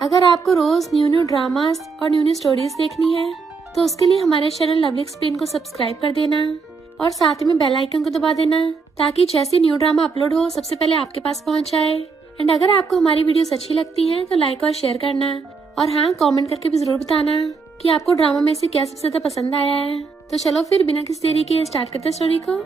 अगर आपको रोज new dramas और न्यू स्टोरीज देखनी है तो उसके लिए हमारे चैनल लवली एक्सप्लेन को सब्सक्राइब कर देना और साथ में बेल आइकन को दबा देना ताकि जैसे न्यू ड्रामा अपलोड हो सबसे पहले आपके पास पहुंच जाए। एंड अगर आपको हमारी वीडियोस अच्छी लगती हैं तो लाइक और शेयर करना और हाँ, कमेंट करके भी जरूर बताना कि आपको ड्रामा में से क्या सबसे ज्यादा पसंद आया है। तो चलो फिर बिना किसी देरी के स्टार्ट करते स्टोरी को।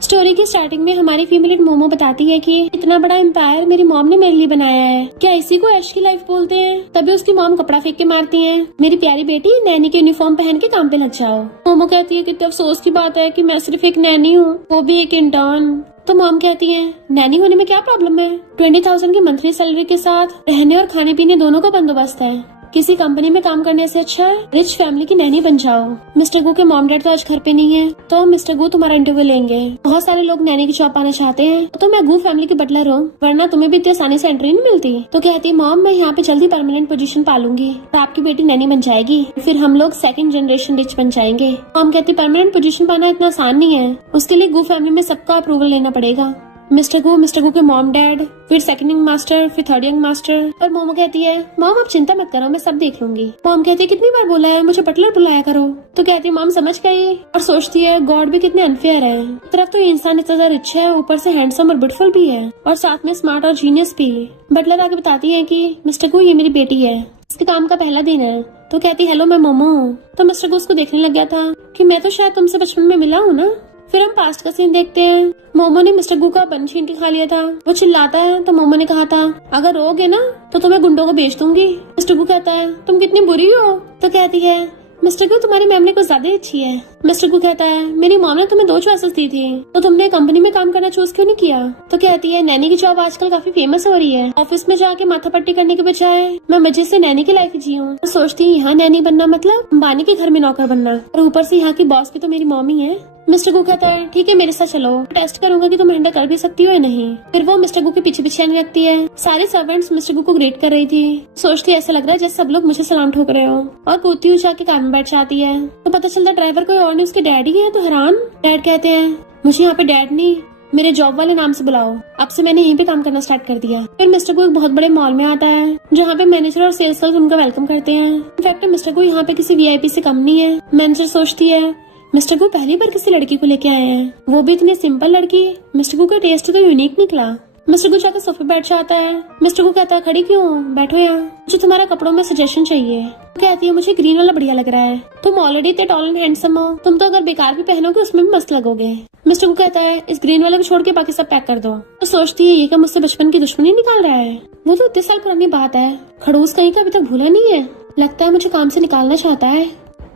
स्टोरी की स्टार्टिंग में हमारी फीमेल मोमो बताती है कि इतना बड़ा एम्पायर मेरी मॉम ने मेरे लिए बनाया है, क्या इसी को ऐश की लाइफ बोलते हैं। तभी उसकी मॉम कपड़ा फेंक के मारती है, मेरी प्यारी बेटी नैनी के यूनिफॉर्म पहन के काम पे लग जाओ। मोमो कहती है कितने अफसोस की बात है कि मैं सिर्फ एक नैनी हूँ, वो भी एक इंटर्न। तो मॉम कहती है नैनी होने में क्या प्रॉब्लम है, 20,000 की मंथली सैलरी के साथ रहने और खाने पीने दोनों का बंदोबस्त है। किसी कंपनी में काम करने से अच्छा रिच फैमिली की नैनी बन जाओ। मिस्टर गू के मॉम डैड तो आज घर पे नहीं है, तो मिस्टर गू तुम्हारा इंटरव्यू लेंगे। बहुत सारे लोग नैनी की जॉब पाना चाहते हैं, तो मैं गू फैमिली की बटलर हूँ, वरना तुम्हें भी इतनी आसानी से एंट्री नहीं मिलती। तो कहती है मॉम मैं यहाँ पे जल्दी परमानेंट पोजीशन पालूंगी और आपकी बेटी नैनी बन जाएगी, फिर हम लोग सेकंड जनरेशन रिच बन जाएंगे। मॉम कहती परमानेंट पोजीशन पाना इतना आसान नहीं है, उसके लिए गू फैमिली में सबका अप्रूवल लेना पड़ेगा। मिस्टर गू के मॉम डैड, फिर सेकंड यंग मास्टर, फिर थर्ड यंग मास्टर। और मोमो कहती है मॉम आप चिंता मत करो, मैं सब देख लूंगी। मॉम कहती है कितनी बार बोला है मुझे बटलर बुलाया करो। तो कहती है मॉम समझ गई और सोचती है गॉड भी कितने अनफेयर है, तरफ तो इंसान इतना ज्यादा रिच है, ऊपर से हैंडसम और ब्यूटीफुल भी है और साथ में स्मार्ट और जीनियस भी। बटलर आगे बताती है कि मिस्टर गू ये मेरी बेटी है, इसके काम का पहला दिन है। तो कहती हेलो मैं मोमो हूँ। तो मिस्टर गू उसको देखने लग गया था कि मैं तो शायद तुमसे बचपन में मिला हूँ ना। फिर हम पास्ट का सीन देखते हैं। मोमो ने मिस्टर गू का बन छीन के खा लिया था, वो चिल्लाता है तो मोमो ने कहा था अगर रोगे ना तो तुम्हें गुंडों को बेच दूंगी। मिस्टर गू कहता है तुम कितनी बुरी हो। तो कहती है मिस्टर गू तुम्हारी मेमोरी कुछ ज्यादा अच्छी है। मिस्टर गू कहता है मेरी मॉम ने तुम्हें 2 चॉइसेस दी थी, तो तुमने कंपनी में काम करना चूज क्यों नहीं किया। तो कहती है नैनी की जॉब आजकल काफी फेमस हो रही है, ऑफिस में जाके माथा पट्टी करने के बजाय मैं मजे से नैनी की लाइफ जीऊं। तो सोचती है यहाँ नैनी बनना मतलब अंबानी के घर में नौकर बनना, और ऊपर से यहाँ की बॉस भी तो मेरी मॉम ही है। मिस्टर गू कहता है ठीक है मेरे साथ चलो, टेस्ट करूंगा कि तुम हैंडल कर भी सकती हो या नहीं। फिर वो मिस्टर गू के पीछे पीछे आने लगती है। सारे सर्वेंट्स मिस्टर गू को ग्रेट कर रही थी, सोचती ऐसा लग रहा है जैसे सब लोग मुझे सलाम ठोक रहे हो, और कूदती हुई जाके कार में बैठ जाती है। तो पता चलता ड्राइवर कोई और नहीं उसके डैडी है। तो हैरान डैड कहते हैं मुझे यहाँ पे डैड नहीं मेरे जॉब वाले नाम से बुलाओ, अब से मैंने यहीं पे काम करना स्टार्ट कर दिया। फिर मिस्टर गू एक बहुत बड़े मॉल में आता है जहाँ पे मैनेजर और सेल्स गर्ल्स उनका वेलकम करते हैं। इनफैक्ट मिस्टर गू यहाँ पे किसी वीआईपी से कम नहीं है। मैनेजर सोचती है मिस्टर गू पहली बार किसी लड़की को लेके आए हैं, वो भी इतनी सिंपल लड़की। मिस्टर गू का टेस्ट तो यूनिक निकला। मिस्टर गू जाकर सोफे बैठ जाता है। मिस्टर गू कहता है खड़ी क्यों, बैठो यहाँ, मुझे तुम्हारा कपड़ों में सजेशन चाहिए। कहती है मुझे ग्रीन वाला बढ़िया लग रहा है, तुम ऑलरेडी इतने टॉल एंड हैंडसम हो, तुम तो अगर बेकार भी पहनोगे उसमें भी मस्त लगोगे। मिस्टर गू कहता है इस ग्रीन वाले को छोड़ के बाकी सब पैक कर दो। तो सोचती है ये क्या मुझसे बचपन की दुश्मनी निकाल रहा है, वो तो इतने साल पुरानी बात है, खड़ूस कहीं का अभी तक भूला नहीं है, लगता है मुझे काम से निकालना चाहता है।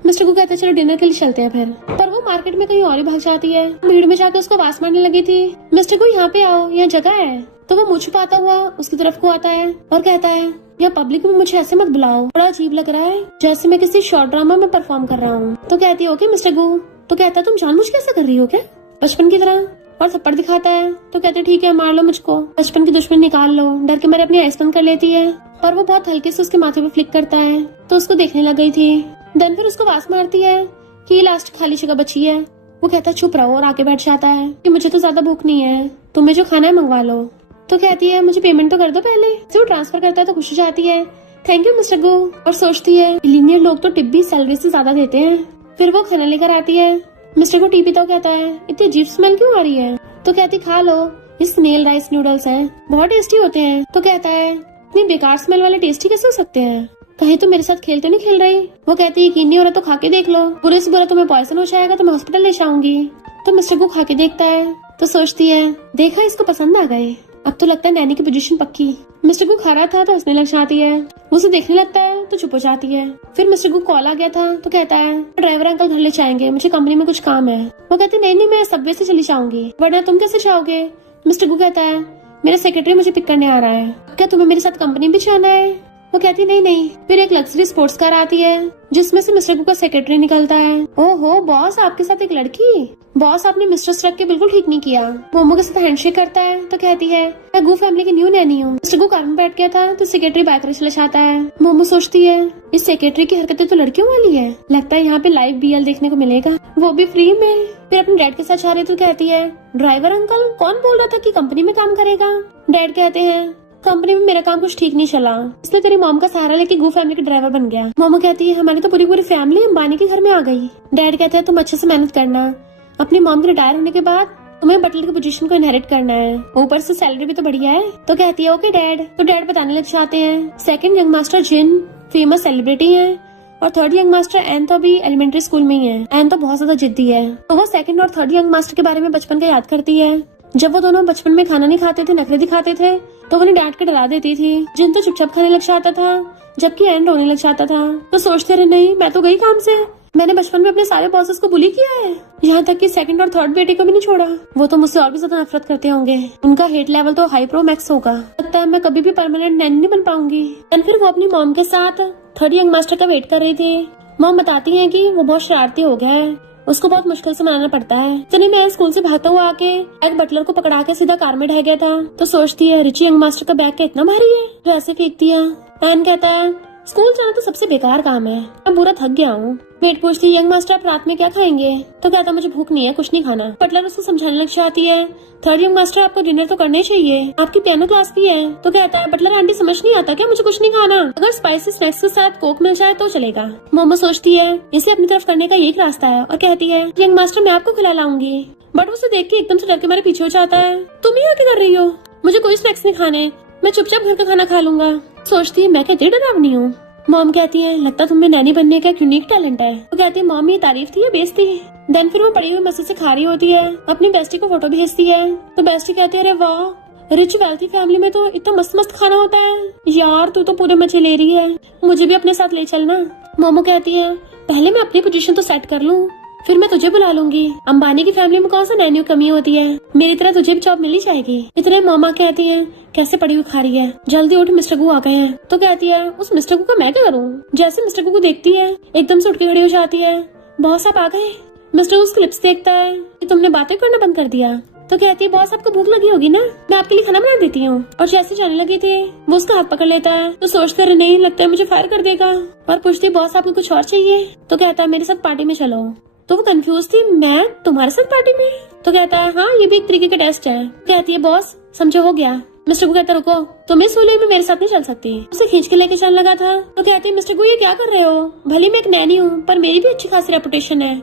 मिस्टर गू कहते हैं चलो डिनर के लिए चलते हैं फिर, पर वो मार्केट में कहीं और ही भाग जाती है। भीड़ में जाके उसको आवाज मारने लगी थी मिस्टर गू यहाँ पे आओ, यहाँ जगह है। तो वो मुँह छुपाता हुआ उसकी तरफ को आता है और कहता है यहाँ पब्लिक में मुझे ऐसे मत बुलाओ, बड़ा अजीब लग रहा है जैसे मैं किसी शॉर्ट ड्रामा में परफॉर्म कर रहा हूँ। तो कहती है ओके मिस्टर गू। तो कहता है तुम जानबूझ कैसे कर रही हो क्या, बचपन की तरह, और थप्पड़ दिखाता है। तो कहते ठीक है मार लो मुझको, बचपन की दुश्मनी निकाल लो। डर के मारे अपनी आइस बंद कर लेती है और वो बहुत हल्के से उसके माथे पे फ्लिक करता है, तो उसको देखने लग गई थी। देन फिर उसको आवाज मारती है कि लास्ट खाली जगह बची है। वो कहता है चुप रहो और आके बैठ जाता है कि मुझे तो ज्यादा भूख नहीं है, तुम्हें जो खाना है मंगवा लो। तो कहती है मुझे पेमेंट तो कर दो पहले। फिर वो ट्रांसफर करता है तो खुश हो जाती है थैंक यू मिस्टर गो, और सोचती है बिलियनियर लोग तो टिप भी सैलरी से ज्यादा देते हैं। फिर वो खाना लेकर आती है। मिस्टर गो टी पीता हुआ कहता है इतनी अजीब स्मेल क्यों आ रही है। तो कहती खा लो, ये स्नेल राइस नूडल्स हैं, बहुत टेस्टी होते हैं। तो कहता है इतनी बेकार स्मेल वाले टेस्टी कैसे हो सकते हैं, कहीं तो मेरे साथ खेल तो नहीं खेल रही। वो कहती है यकीन नहीं हो रहा तो खा के देख लो, बुरे से बुरा तुम्हें पॉइजन हो जाएगा तो मैं हॉस्पिटल ले जाऊंगी। तो मिस्टर गो खा के देखता है तो सोचती है देखा इसको पसंद आ गए, अब तो लगता है नैनी की पोजीशन पक्की। मिस्टर गू खा रहा था तो हंसने लग जाती है, उसे देखने लगता है तो चुप हो जाती है। फिर मिस्टर गू कॉल आ गया था तो कहता है ड्राइवर अंकल घर ले जाएंगे, मुझे कंपनी में कुछ काम है। वो कहती नहीं मैं सबवे से चली जाऊंगी, वरना तुम कैसे जाओगे। मिस्टर गू कहता है मेरा सेक्रेटरी मुझे पिक करने आ रहा है, क्या तुम्हें मेरे साथ कंपनी भी जाना है। वो कहती नहीं। फिर एक लग्जरी स्पोर्ट्स कार आती है जिसमें से मिस्टर गू का सेक्रेटरी निकलता है। ओहो बॉस आपके साथ एक लड़की, बॉस आपने मिस्टर रख के बिल्कुल ठीक नहीं किया। मोमो के साथ हैंडशेक करता है तो कहती है मैं गू फैमिली की न्यू नैनी हूँ। मिस्टर गू कार में बैठ गया था तो सेक्रेटरी बाइक रेस चला जाता है। मोमो सोचती है इस सेक्रेटरी की हरकतें तो लड़कियों वाली है, लगता है यहाँ पे लाइव बीएल देखने को मिलेगा, वो भी फ्री में। फिर अपने डैड के साथ जा रहे तो कहती है ड्राइवर अंकल कौन बोल रहा था कि कंपनी में काम करेगा। डैड कहते हैं कंपनी में मेरा काम कुछ ठीक नहीं चला, इसलिए तेरी मॉम का सहारा लेके गू फैमिली के ड्राइवर बन गया। मॉम कहती है हमारी तो पूरी पूरी फैमिली अंबानी के घर में आ गई। डैड कहते हैं तुम अच्छे से मेहनत करना, अपनी मॉम के रिटायर होने के बाद तुम्हें बटलर की पोजीशन को इनहेरिट करना है, ऊपर से सैलरी भी तो बढ़िया है। तो कहती है ओके डैड। तो डैड बताने लग जाते हैं सेकंड यंग मास्टर जिन फेमस सेलिब्रिटी है और थर्ड यंग मास्टर एन तो अभी एलिमेंट्री स्कूल में ही है। एन तो बहुत ज्यादा जिद्दी है, तो वो सेकंड और थर्ड यंग मास्टर के बारे में बचपन का याद करती है। जब वो दोनों बचपन में खाना नहीं खाते थे, नखरे दिखाते थे, तो उन्हें डांट के डरा देती थी। जिन तो चुपचाप खाने लग जाता था, जबकि एन रोने लग जाता था। तो सोचते रहे नहीं मैं तो गई काम से, मैंने बचपन में अपने सारे बॉसेस को बुली किया है, यहाँ तक कि सेकंड और थर्ड बेटे को भी नहीं छोड़ा। वो तो मुझसे और भी ज्यादा नफरत करते होंगे, उनका हेट लेवल तो हाई प्रो मैक्स होगा। लगता है मैं कभी भी परमानेंट नैनी नहीं बन पाऊंगी। एंड फिर वो अपनी मॉम के साथ थर्ड यंग मास्टर का वेट कर रही थी। मॉम बताती है कि वो बहुत शरारती हो गया है, उसको बहुत मुश्किल से मनाना पड़ता है। इतने में स्कूल से भागता हुआ आके एक बटलर को पकड़ा के सीधा कार में ढह गया था। तो सोचती है रिची यंग मास्टर का बैग क्या इतना भारी है जो ऐसे फेंकती है। एन कहता है स्कूल जाना तो सबसे बेकार काम है, मैं पूरा थक गया हूँ। मेट पूछती है यंग मास्टर आप रात में क्या खाएंगे? तो कहता मुझे भूख नहीं है, कुछ नहीं खाना। बटलर उसको समझाने लग जाती है थर्ड यंग मास्टर आपको डिनर तो करने चाहिए, आपकी पियानो क्लास भी है। तो कहता है बटलर आंटी समझ नहीं आता क्या, मुझे कुछ नहीं खाना, अगर स्पाइसी स्नैक्स के साथ कोक मिल जाए तो चलेगा। मोमो सोचती है इसे अपनी तरफ करने का यही रास्ता है और कहती है यंग मास्टर मैं आपको खिला लाऊंगी। बट उसे देख के एकदम से डर के मेरे पीछे हो जाता है। तुम ही आके कर रही हो, मुझे कोई स्नैक्स नहीं खाने, मैं चुपचाप घर का खाना खा लूंगा। सोचती है मैं क्या डरावनी हूँ। मॉम कहती है लगता तुम्हें नैनी बनने का यूनिक टैलेंट है। तो कहती है मॉम ये तारीफ थी या बेइज्जती? देन फिर वो पड़ी हुई मस्जिद से खा रही होती है, अपनी बेस्टी को फोटो भेजती है। तो बेस्टी कहती है अरे वाह रिच वेल्थी फैमिली में तो इतना मस्त मस्त खाना होता है यार, तू तो पूरे मजे ले रही है, मुझे भी अपने साथ ले चलना। मोमो कहती है पहले मैं अपनी पोजीशन तो सेट कर लूँ, फिर मैं तुझे बुला लूंगी। अंबानी की फैमिली में कौन सा नैनी कमी होती है, मेरी तरह तुझे भी जॉब मिल ही जाएगी। इतने मामा कहती है कैसे पड़ी हुई खा रही है, जल्दी उठ मिस्टर गू आ गए हैं। तो कहती है उस मिस्टर गू का मैं क्या करूँ? जैसे मिस्टर गू को देखती है एकदम से उठ के खड़ी हो जाती है, बॉस आप आ गए। मिस्टर गू उसके लिप्स देखता है कि तुमने बातें करना बंद कर दिया। तो कहती है बॉस आपको भूख लगी होगी ना, मैं आपके लिए खाना बना देती हूँ। और जैसे जाने लगी थी वो उसका हाथ पकड़ लेता है। तो सोचते रहे नहीं लगता है मुझे फायर कर देगा, और पूछती बॉस आपको कुछ और चाहिए? तो कहता है मेरे साथ पार्टी में चलो। तो वो कंफ्यूज थी मैं तुम्हारे साथ पार्टी में? तो कहता है हाँ ये भी एक तरीके का टेस्ट है। कहती है बॉस समझो हो गया। मिस्टर गू कहता रुको तुम इस सूली में मेरे साथ नहीं चल सकती। उसे खींच के लेके चलने लगा था। तो कहती है मिस्टर गू ये क्या कर रहे हो, भले मैं एक नैनी हूँ पर मेरी भी अच्छी खासी रेपुटेशन है।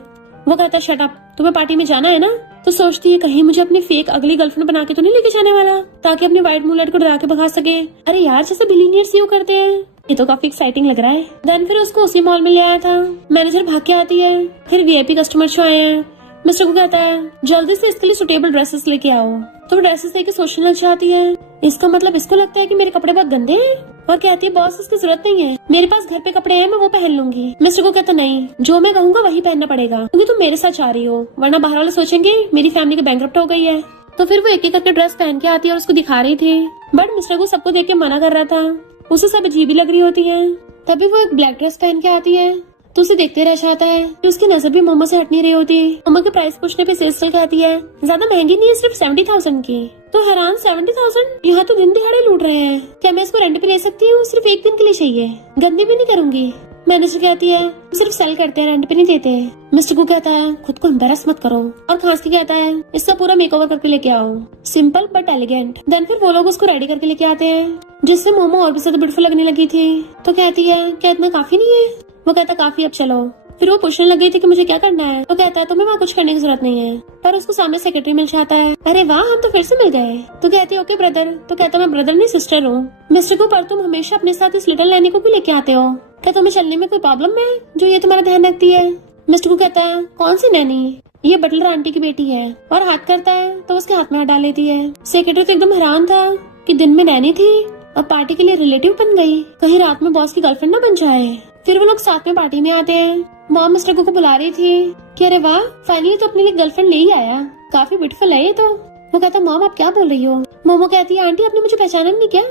वो कहता है शट अप, तुम्हें पार्टी में जाना है ना? तो सोचती है कहीं मुझे अपनी फेक अगली गर्लफ्रेंड बना के तो नहीं लेके जाने वाला, ताकि अपनी वाइट मूलेट को डरा के भगा सके। अरे यार जैसे बिलीनियर्स यूं करते हैं, ये तो काफी एक्साइटिंग लग रहा है। देन फिर उसको उसी मॉल में ले आया था। मैनेजर भाग के आती है, फिर वीआईपी कस्टमर जो आए हैं। मिस्टर को कहता है जल्दी से इसके लिए सुटेबल ड्रेसेस लेके आओ। तो ड्रेसेस लेके सोचने लग जाती है इसका मतलब इसको लगता है कि मेरे कपड़े बहुत गंदे हैं, और कहती है बॉस इसकी जरूरत नहीं है, मेरे पास घर पे कपड़े हैं मैं वो पहन लूंगी। मिस्टर को कहता नहीं जो मैं कहूँगा वही पहनना पड़ेगा, क्योंकि तुम मेरे साथ जा रही हो, वरना बाहर वाले सोचेंगे मेरी फैमिली की बैंकरप्ट हो गई है। तो फिर वो एक एक करके ड्रेस पहन के आती है और उसको दिखा रही थी, बट मिस्टर को सबको देख के मना कर रहा था, उसे सब अजीब ही लग रही होती है। तभी वो एक ब्लैक ड्रेस पहन के आती है तो उसे देखते रह जाता है कि उसकी नजर भी मोमो से हट नहीं रही होती। मोमो के प्राइस पूछने पे सेल्स गर्ल कहती है ज्यादा महंगी नहीं है, सिर्फ 70,000 की। तो हैरान 70,000, यहाँ तो दिन दिहाड़े लूट रहे हैं, क्या मैं इसको रेंट पे ले सकती हूँ? सिर्फ एक दिन के लिए चाहिए, गंदी भी नहीं करूंगी। मैनेजर कहती है सिर्फ सेल करते हैं, रेंट पे नहीं देते। मिस्टर को कहता है खुद को एम्बैरस मत करो, और खांस के कहता है इसका पूरा मेकओवर करके लेके आओ, सिंपल बट एलिगेंट। देन फिर वो लोग उसको रेडी करके लेके आते हैं, जिससे मोमो और भी ज्यादा ब्यूटीफुल लगने लगी थी। तो कहती है क्या इतना काफी नहीं है? वो कहता काफी, अब चलो। फिर वो पूछने लगी थी कि मुझे क्या करना है। तो कहता है तुम्हें वहाँ कुछ करने की जरूरत नहीं है, पर उसको सामने सेक्रेटरी मिल जाता है। अरे वाह हम तो फिर से मिल गए। तो कहती है ओके ब्रदर। तो कहता मैं ब्रदर नहीं सिस्टर हूँ। मिस्टर को पर तुम हमेशा अपने साथ इस लिटिल नैनी को भी लेके आते हो, क्या तुम्हें चलने में कोई प्रॉब्लम है जो ये तुम्हारा ध्यान रखती है? मिस्टर को कहता है कौन सी नैनी? ये बटलर आंटी की बेटी है, और हाथ करता है तो उसके हाथ में हाथ डाल लेती है। सेक्रेटरी तो एकदम हैरान था कि दिन में नैनी थी और पार्टी के लिए रिलेटिव बन गई, कहीं रात में बॉस की गर्लफ्रेंड न बन जाए। फिर वो लोग साथ में पार्टी में आते हैं। मॉम मिस्टर को बुला रही थी कि अरे वाह फाइनली तो अपने लिए गर्लफ्रेंड ले ही आया, काफी ब्यूटीफुल है ये तो। वो कहता मॉम आप क्या बोल रही हो? मोमो कहती है आंटी आपने मुझे पहचाना नहीं क्या,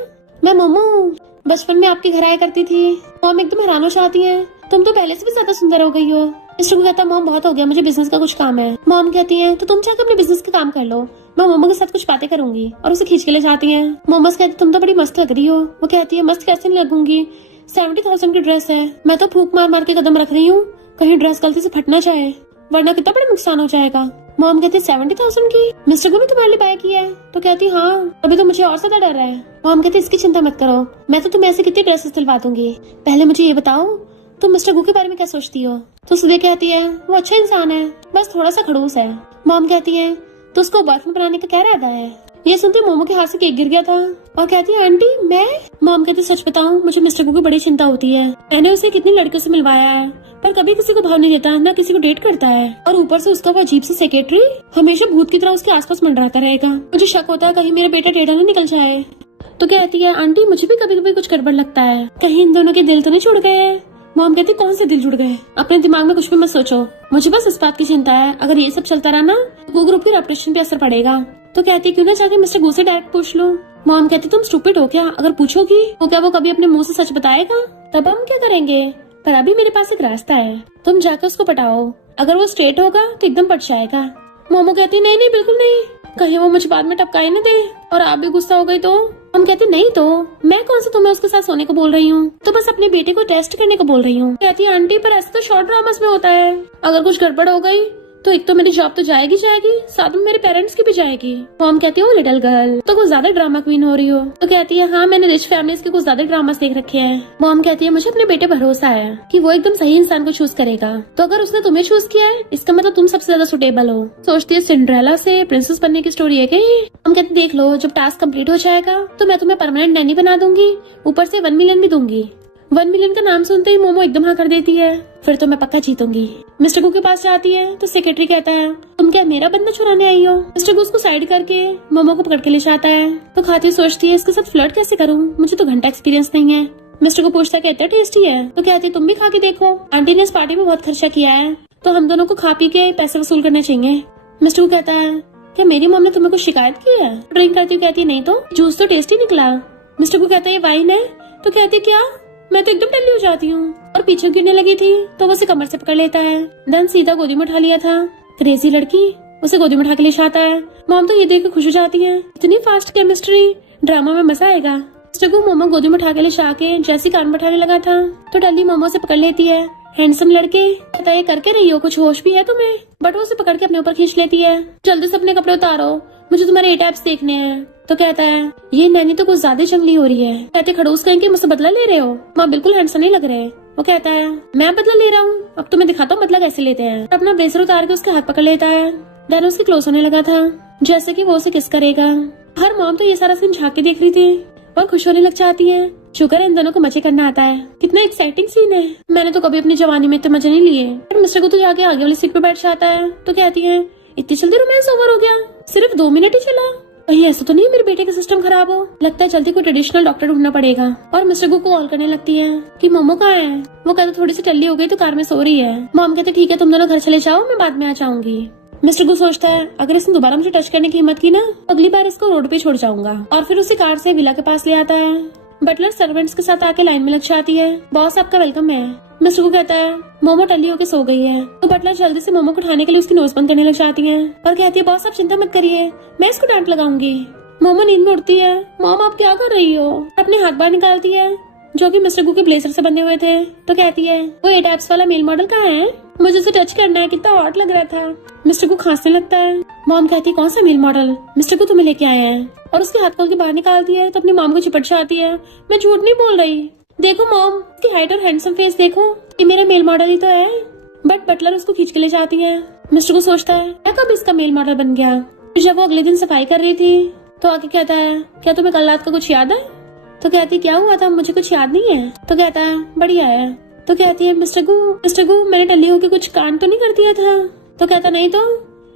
मैं मोमो हूँ, बचपन में आपके घर आया करती थी। मॉम एकदम हैरान हो जाती है, तुम तो पहले से भी ज्यादा सुंदर हो गई हो। मिस्टर को कहता मॉम बहुत हो गया, मुझे बिजनेस का कुछ काम है। मॉम कहती है तो तुम जाकर अपने बिजनेस का काम कर लो, मैं मोमो के साथ कुछ बातें करूंगी, और उसे खींच के ले जाती है। मोमोस कहती तुम तो बड़ी मस्त लग रही हो। वो कहती है मस्त कैसे नहीं लगूंगी, 70,000 की ड्रेस है, मैं तो फूंक मार मार के कदम रख रही हूँ, कहीं ड्रेस गलती से फट ना जाए, वरना कितना बड़ा नुकसान हो जाएगा। मॉम कहती 70,000 की मिस्टर गु भी तुम्हारे लिए बाय किया है? तो कहती हाँ, अभी तो मुझे और ज्यादा डर है। मॉम कहती इसकी चिंता मत करो, मैं तो तुम्हें ऐसे कितने ड्रेसेस दिलवा दूंगी। पहले मुझे ये बताओ तुम मिस्टर गु के बारे में क्या सोचती हो? तो सुदे कहती है वो अच्छा इंसान है, बस थोड़ा सा खड़ूस है। मॉम कहती है तो उसको बॉयफ्रेंड बनाने का क्या इरादा है? ये सुनते मोमो के हाथ से केक गिर गया था और कहती है आंटी मैं। मॉम कहती सच बताऊं मुझे मिस्टर गु की बड़ी चिंता होती है। मैंने उसे कितनी लड़कियों से मिलवाया है पर कभी किसी को भाव नहीं देता, ना किसी को डेट करता है। और ऊपर से उसका वो अजीब सा सेक्रेटरी हमेशा भूत की तरह उसके आसपास मंडराता रहेगा। मुझे शक होता है कहीं मेरा बेटा टेढ़ा ना निकल जाए। तो कहती है आंटी मुझे भी कभी कभी कुछ गड़बड़ लगता है, कहीं इन दोनों के दिल तो नहीं जुड़ गए हैं? मॉम कहती कौन से दिल जुड़ गए? अपने दिमाग में कुछ भी मत सोचो, मुझे बस इस बात की चिंता है अगर ये सब चलता रहा ना तो ग्रुप की रेपुटेशन पे असर पड़ेगा। तो कहती क्यों ना जाके मिस्टर गु से डायरेक्ट पूछ लो। मॉम कहती तुम स्टूपिड हो क्या? अगर पूछोगी तो क्या वो कभी अपने मुंह से सच बताएगा? तब हम क्या करेंगे? पर अभी मेरे पास एक रास्ता है, तुम जाकर उसको पटाओ, अगर वो स्ट्रेट होगा तो एकदम पट जाएगा। मोमो कहती नहीं नहीं बिल्कुल नहीं, कहीं वो मुझे बाद में टपकाए न दे और आप भी गुस्सा हो गई तो। हम कहते नहीं तो मैं कौन सा तुम्हें उसके साथ सोने को बोल रही हूँ, तो बस अपने बेटे को टेस्ट करने को बोल रही हूँ। कहती है आंटी पर ऐसा तो शॉर्ट ड्रामास में होता है, अगर कुछ गड़बड़ हो गई तो एक तो मेरी जॉब तो जाएगी साथ में मेरे पेरेंट्स की भी जाएगी। मॉम कहती है लिटिल गर्ल तो कुछ ज्यादा ड्रामा क्वीन हो रही हो। तो कहती है हाँ मैंने रिच फैमिलीज के कुछ ज्यादा ड्रामास देख रखे हैं। मॉम कहती है मुझे अपने बेटे भरोसा है कि वो एकदम सही इंसान को चूज करेगा, तो अगर उसने तुम्हें चूज किया है इसका मतलब तुम सबसे ज्यादा सुटेबल हो। सोचती है सिंड्रेला से प्रिंसेस बनने की स्टोरी है क्या ये? हम कहते देख लो जब टास्क कंप्लीट हो जाएगा तो मैं तुम्हें परमानेंट नैनी बना दूंगी, ऊपर से 1 मिलियन भी दूंगी। 1 मिलियन का नाम सुनते ही मोमो एकदम हाँ कर देती है, फिर तो मैं पक्का जीतूंगी। मिस्टर गु के पास जाती है तो सेक्रेटरी कहता है तुम क्या मेरा बंदा चुराने आई हो? मिस्टर गु उसको साइड करके मोमो को पकड़ के ले जाता है। तो खाती सोचती है इसके साथ फ्लर्ट कैसे करूँ, मुझे तो घंटा एक्सपीरियंस नहीं है। मिस्टर को पूछता है इतना टेस्टी है? तो कहती है तुम भी खा के देखो, आंटी ने इस पार्टी में बहुत खर्चा किया है तो हम दोनों को खा पी के पैसे वसूल करने चाहिए। मिस्टर को कहता है क्या मेरी मॉम ने तुम्हें कुछ शिकायत की है? ड्रिंक करती हुई कहती है नहीं तो जूस तो टेस्टी निकला। मिस्टर को कहता है ये वाइन है? तो कहती है क्या? मैं तो एकदम टल्ली हो जाती हूँ और पीछे गिरने लगी थी तो वो उसे कमर से पकड़ लेता है, देन सीधा गोदी में उठा लिया था। क्रेजी लड़की उसे गोदी में उठा के ले जाता है। मॉम तो ये देख के खुश हो जाती है, इतनी फास्ट केमिस्ट्री, ड्रामा में मजा आएगा। मिस्टर को मोमो गोदी में उठा के ले जाके जैसी कान में उठाने लगा था तो टल्ली मोमो से पकड़ लेती है। हैंडसम लड़के कहता है करके रही हो, कुछ होश भी है तुम्हें? बट वो उसे पकड़ के अपने ऊपर खींच लेती है। जल्दी से अपने कपड़े उतारो, मुझे तुम्हारे एटैप्स देखने हैं। तो कहता है ये नैनी तो कुछ ज्यादा जंगली हो रही है। कहते खड़ूस कहेंगे मुझसे बदला ले रहे हो, माँ बिल्कुल हैंडसम नहीं लग रहे। वो कहता है मैं बदला ले रहा हूँ, अब तुम्हें दिखाता हूँ बदला कैसे लेते हैं। अपना ब्रेसर उतार के उसके हाथ पकड़ लेता है, देन उसके क्लोज होने लगा था जैसे कि वो उसे किस करेगा। हर मॉम तो ये सारा सीन झांक के देख रही थी और खुश होने लग जाती है। शुक्र है इन दोनों को मजे करना आता है, कितना एक्साइटिंग सीन है। मैंने तो कभी अपनी जवानी में इतने मजे नहीं लिए। मिस्टर को तो जाके आगे वाली सीट पे बैठ जाता है तो कहती है इतनी जल्दी रोमांस ओवर हो गया, सिर्फ 2 मिनट ही चला। कहीं ऐसा तो नहीं मेरे बेटे का सिस्टम खराब हो, लगता है जल्दी कोई ट्रेडिशनल डॉक्टर ढूंढना पड़ेगा। और मिस्टर गु को कॉल करने लगती है कि मोमो कहाँ है? वो कहते थोड़ी सी टल्ली हो गई तो कार में सो रही है। मॉम कहते ठीक है तुम दोनों घर चले जाओ, मैं बाद में आ जाऊंगी। मिस्टर गु सोचता है अगर इसने दोबारा मुझे टच करने की हिम्मत की ना अगली बार इसको रोड पे छोड़ जाऊंगा, और फिर उसी कार से विला के पास ले आता है। बटलर सर्वेंट्स के साथ आके लाइन में लग जाती है, बॉस आपका वेलकम है। मिस्टर को कहता है मोमो टल्ली होके सो गई है। तो बटलर जल्दी से मोमो को उठाने के लिए उसकी नोज बंद करने लग जाती है और कहती है बॉस आप चिंता मत करिए, मैं इसको डांट लगाऊंगी। मोमो नींद में उठती है, मॉम आप क्या कर रही हो? अपने हाथ बाहर निकालती है जो कि मिस्टर गु के ब्लेजर से बंधे हुए थे। तो कहती है वो 8 एप्स वाला मेल मॉडल कहाँ है? मुझे उसे टच करना है, कितना हॉट लग रहा था। मिस्टर गु खांसने लगता है। मॉम कहती है कौन सा मेल मॉडल? मिस्टर गु तुम्हें लेके आए हैं, और उसके हाथ खोल के बाहर निकालती है तो अपनी मॉम को चिपट जाती है। मैं झूठ नहीं बोल रही, देखो मॉम उसकी हाइट और हैंडसम फेस देखो, ये मेरा मेल मॉडल ही तो है। बट बटलर उसको खींच के ले जाती है। मिस्टर को सोचता है क्या कब इसका मेल मॉडल बन गया। जब वो अगले दिन सफाई कर रही थी तो आके कहता है क्या तुम्हें कल रात का कुछ याद है? तो कहती क्या हुआ था, मुझे कुछ याद नहीं है। तो कहता है बढ़िया है। तो कहती है मिस्टर गु मैंने टल्ली होके कुछ कांड तो नहीं कर दिया था? तो कहता नहीं तो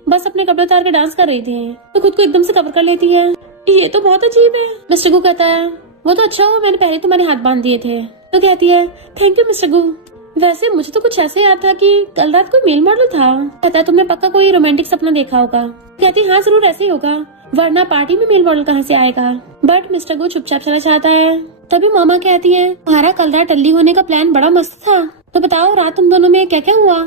बस अपने कपड़े उतार के डांस कर रही थी। तो खुद को एकदम से कवर कर लेती है, ये तो बहुत अजीब है। मिस्टर गु कहता है वो तो अच्छा हुआ मैंने पहले तुम्हारे हाथ बांध दिए थे। तो कहती है थैंक यू मिस्टर गु, वैसे मुझे तो कुछ ऐसे याद था कि कल रात कोई मेल मॉडल था। कहता है तुमने पक्का कोई रोमांटिक सपना देखा होगा। कहती है हाँ जरूर ऐसे ही होगा, वरना पार्टी में मेल मॉडल कहाँ से आएगा। बट मिस्टर गु चुपचाप चला जाता है। तभी मामा कहती है तुम्हारा कल रात टल्ली होने का प्लान बड़ा मस्त था, तो बताओ रात तुम दोनों में क्या क्या हुआ।